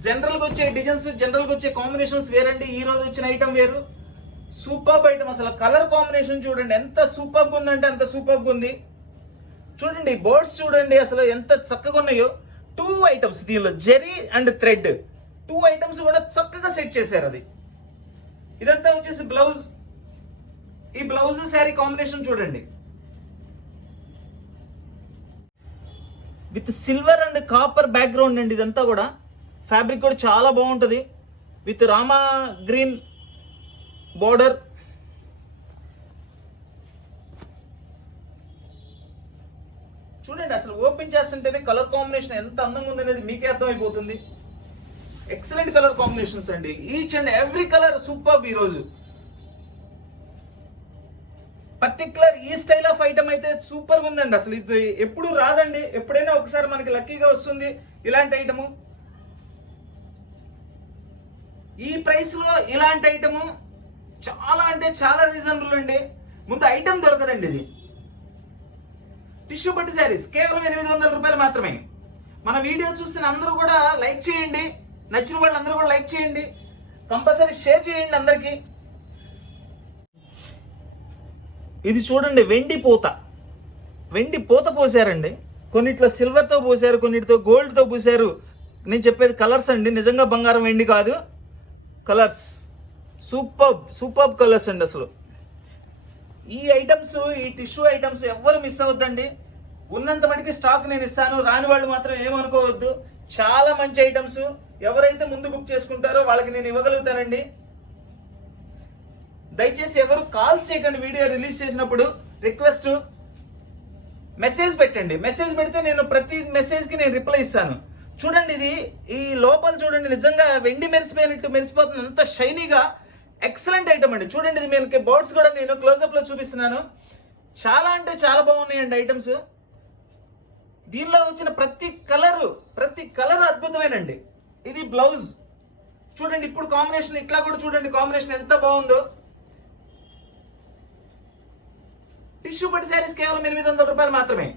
జనరల్గా వచ్చే డిజైన్స్, జనరల్గా వచ్చే కాంబినేషన్స్ వేరండి. ఈ రోజు వచ్చిన ఐటమ్ వేరు. Superb item. అసలు కలర్ కాంబినేషన్ చూడండి ఎంత సూపర్గా ఉందంటే అంత సూపర్గా ఉంది. చూడండి బోర్డ్స్ చూడండి అసలు ఎంత చక్కగా ఉన్నాయో. 2 ఐటమ్స్ దీనిలో, జెరీ అండ్ థ్రెడ్ 2 ఐటమ్స్ కూడా చక్కగా సెట్ చేశారు. అది ఇదంతా వచ్చేసి బ్లౌజ్. ఈ బ్లౌజ్ శారీ కాంబినేషన్ చూడండి. With silver and copper background అండి. ఇదంతా కూడా ఫ్యాబ్రిక్ కూడా చాలా బాగుంటుంది. With Rama green border. చూడండి అసలు ఓపెన్ చేస్తుంటేనే కలర్ కాంబినేషన్ ఎంత అందంగా ఉంది అనేది మీకే అర్థమైపోతుంది. ఎక్సలెంట్ కలర్ కాంబినేషన్స్ అండి, each and every colour super. ఈరోజు పర్టికులర్ ఈ స్టైల్ ఆఫ్ ఐటమ్ అయితే సూపర్గా ఉందండి. అసలు ఇది ఎప్పుడు రాదండి, ఎప్పుడైనా ఒకసారి మనకి లక్కీగా వస్తుంది ఇలాంటి ఐటము. ఈ ప్రైస్ లో ఇలాంటి ఐటము చాలా అంటే చాలా రీజనబుల్ అండి. ముందు ఐటమ్ దొరకదండి. ఇది టిష్యూ పట్టు శారీస్ కేవలం 800 రూపాయలు మాత్రమే. మన వీడియో చూస్తున్న అందరూ కూడా లైక్ చేయండి, నచ్చిన వాళ్ళు అందరూ కూడా లైక్ చేయండి, కంపల్సరీ షేర్ చేయండి అందరికీ. ఇది చూడండి వెండి పూత పోసారండి. కొన్నిట్లో సిల్వర్తో పోసారు, కొన్నిటితో గోల్డ్తో పోసారు. నేను చెప్పేది కలర్స్ అండి, నిజంగా బంగారం వెండి కాదు, కలర్స్. సూపర్ కలర్స్ అండి. అసలు ఈ ఐటమ్స్, ఈ టిష్యూ ఐటమ్స్ ఎవ్వరు మిస్ అవ్వద్దండి. ఉన్నంత మటుకి స్టాక్ నేను ఇస్తాను, రాని వాళ్ళు మాత్రం ఏమనుకోవద్దు. చాలా మంచి ఐటమ్స్, ఎవరైతే ముందు బుక్ చేసుకుంటారో వాళ్ళకి నేను ఇవ్వగలుగుతానండి. దయచేసి ఎవరు కాల్స్ చేయకండి వీడియో రిలీజ్ చేసినప్పుడు. రిక్వెస్ట్, మెసేజ్ పెట్టండి. మెసేజ్ పెడితే నేను ప్రతి మెసేజ్కి నేను రిప్లై ఇస్తాను. చూడండి ఇది ఈ లోపల చూడండి, నిజంగా వెండి మెరిసిపోతుంది, అంత షైనీగా ఎక్సలెంట్ ఐటమ్ అండి. చూడండి ఇది మీకు బోర్డ్స్ కూడా నేను క్లోజప్ లో చూపిస్తున్నాను. చాలా అంటే చాలా బాగున్నాయండి ఐటమ్స్. దీనిలో వచ్చిన ప్రతి కలర్ అద్భుతమేనండి. ఇది బ్లౌజ్ చూడండి, ఇప్పుడు కాంబినేషన్ ఇట్లా కూడా చూడండి, కాంబినేషన్ ఎంత బాగుందో. టిష్యూ పట్టు శారీస్ కేవలం 800 రూపాయలు మాత్రమే.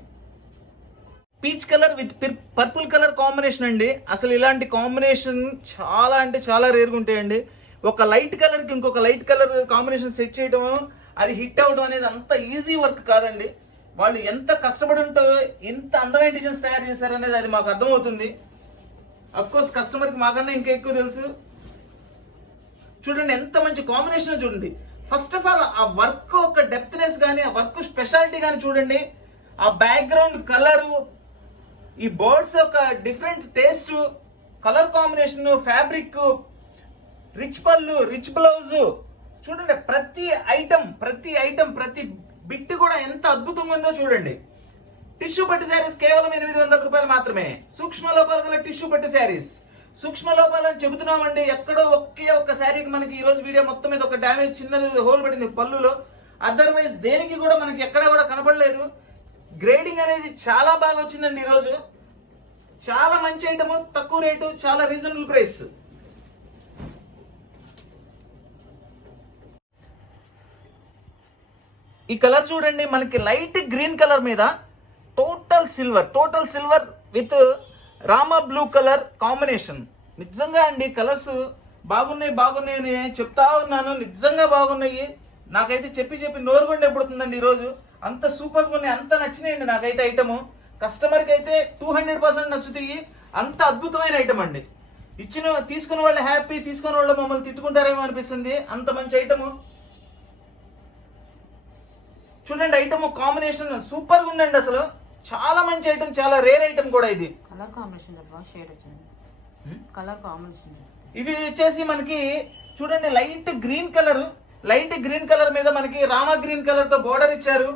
Peach colour with purple colour combination అండి. అసలు ఇలాంటి కాంబినేషన్ చాలా అంటే చాలా రేర్గా ఉంటాయండి. ఒక లైట్ కలర్కి ఇంకొక లైట్ కలర్ కాంబినేషన్ సెట్ చేయడం, అది హిట్ అవ్వడం అనేది అంత ఈజీ వర్క్ కాదండి. వాళ్ళు ఎంత కష్టపడి ఉంటో ఇంత అందమైన డిజైన్స్ తయారు చేశారు అనేది అది మాకు అర్థమవుతుంది. అఫ్ కోర్స్ కస్టమర్కి మాకన్నా ఇంకా ఎక్కువ తెలుసు. చూడండి ఎంత మంచి కాంబినేషన్ చూడండి. ఫస్ట్ ఆఫ్ ఆల్ ఆ వర్క్ ఒక డెప్త్నెస్ కానీ, ఆ వర్క్ స్పెషాలిటీ కానీ చూడండి. ఆ బ్యాక్గ్రౌండ్ కలరు, ఈ బర్డ్స్ ఒక different taste, colour combination, fabric, rich పళ్ళు, రిచ్ బ్లౌజ్. చూడండి ప్రతి ఐటమ్ ప్రతి బిట్ కూడా ఎంత అద్భుతంగా ఉందో చూడండి. టిష్యూ పట్టు శారీస్ కేవలం 800 రూపాయలు మాత్రమే. సూక్ష్మ లోపాలు గల టిష్యూ పట్టు శారీస్. సూక్ష్మ లోపాలు అని చెబుతున్నామండి, ఎక్కడో ఒక్క శారీకి మనకి ఈ రోజు వీడియో మొత్తం మీద ఒక డ్యామేజ్, చిన్నది హోల్ పడింది పళ్ళులో. అదర్వైజ్ దేనికి కూడా మనకి ఎక్కడా కూడా కనపడలేదు. గ్రేడింగ్ అనేది చాలా బాగా వచ్చిందండి ఈరోజు. చాలా మంచి ఐటమ్, తక్కువ రేటు, చాలా రీజనబుల్ ప్రైస్. ఈ కలర్ చూడండి, మనకి లైట్ గ్రీన్ కలర్ మీద total silver with Rama blue colour combination. నిజంగా అండి కలర్స్ బాగున్నాయి అని చెప్తా ఉన్నాను, నిజంగా బాగున్నాయి. నాకైతే చెప్పి నోరు కూడా ఎప్పుడుతుందండి ఈరోజు. అంత సూపర్గా ఉన్నాయి, అంత నచ్చినాయండి నాకైతే ఐటమ్. కస్టమర్కి అయితే 200% నచ్చుతాయి. అంత అద్భుతమైన ఐటమ్ అండి. తీసుకున్న వాళ్ళు హ్యాపీ, తీసుకున్న వాళ్ళు మమ్మల్ని తిట్టుకుంటారేమో అనిపిస్తుంది, అంత మంచి ఐటమ్. చూడండి ఐటమ్ కాంబినేషన్ సూపర్గా ఉందండి. అసలు చాలా మంచి ఐటమ్, చాలా రేర్ ఐటమ్ కూడా. ఇది కలర్ కాంబినేషన్ ఇది వచ్చేసి మనకి చూడండి లైట్ గ్రీన్ కలర్ మీద మనకి రామా గ్రీన్ కలర్ తో బోర్డర్ ఇచ్చారు.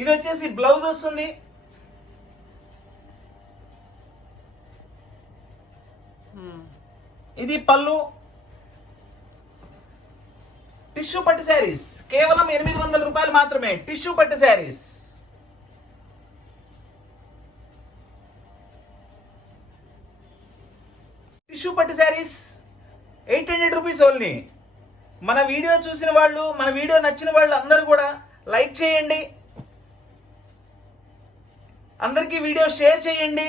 ఇది వచ్చేసి బ్లౌజ్ వస్తుంది. ఇది పళ్ళు. టిష్యూ పట్టు శారీస్ కేవలం 800 రూపాయలు మాత్రమే. టిష్యూ పట్టు శారీస్. టిష్యూ పట్టు శారీస్ 800 రూపీస్ ఓన్లీ. మన వీడియో చూసిన వాళ్ళు, మన వీడియో నచ్చిన వాళ్ళు అందరూ కూడా లైక్ చేయండి, అందరికీ వీడియో షేర్ చేయండి.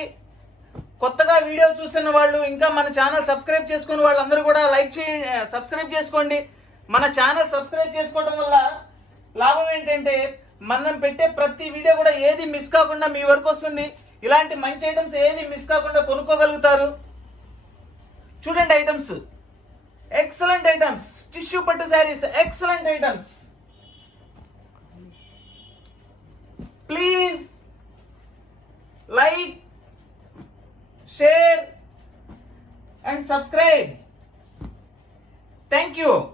కొత్తగా వీడియో చూస్తున్న వాళ్ళు, ఇంకా మన ఛానల్ సబ్స్క్రైబ్ చేసుకున్న వాళ్ళందరూ కూడా సబ్స్క్రైబ్ చేసుకోండి. మన ఛానల్ సబ్స్క్రైబ్ చేసుకోవడం వల్ల లాభం ఏంటంటే మనం పెట్టే ప్రతి వీడియో కూడా ఏది మిస్ కాకుండా మీ వరకు వస్తుంది. ఇలాంటి మంచి ఐటమ్స్ ఏది మిస్ కాకుండా కొనుక్కోగలుగుతారు. చూడండి ఐటమ్స్, ఎక్సలెంట్ ఐటమ్స్. టిష్యూ పట్టు saris, excellent items. Please like, share, and subscribe. Thank you.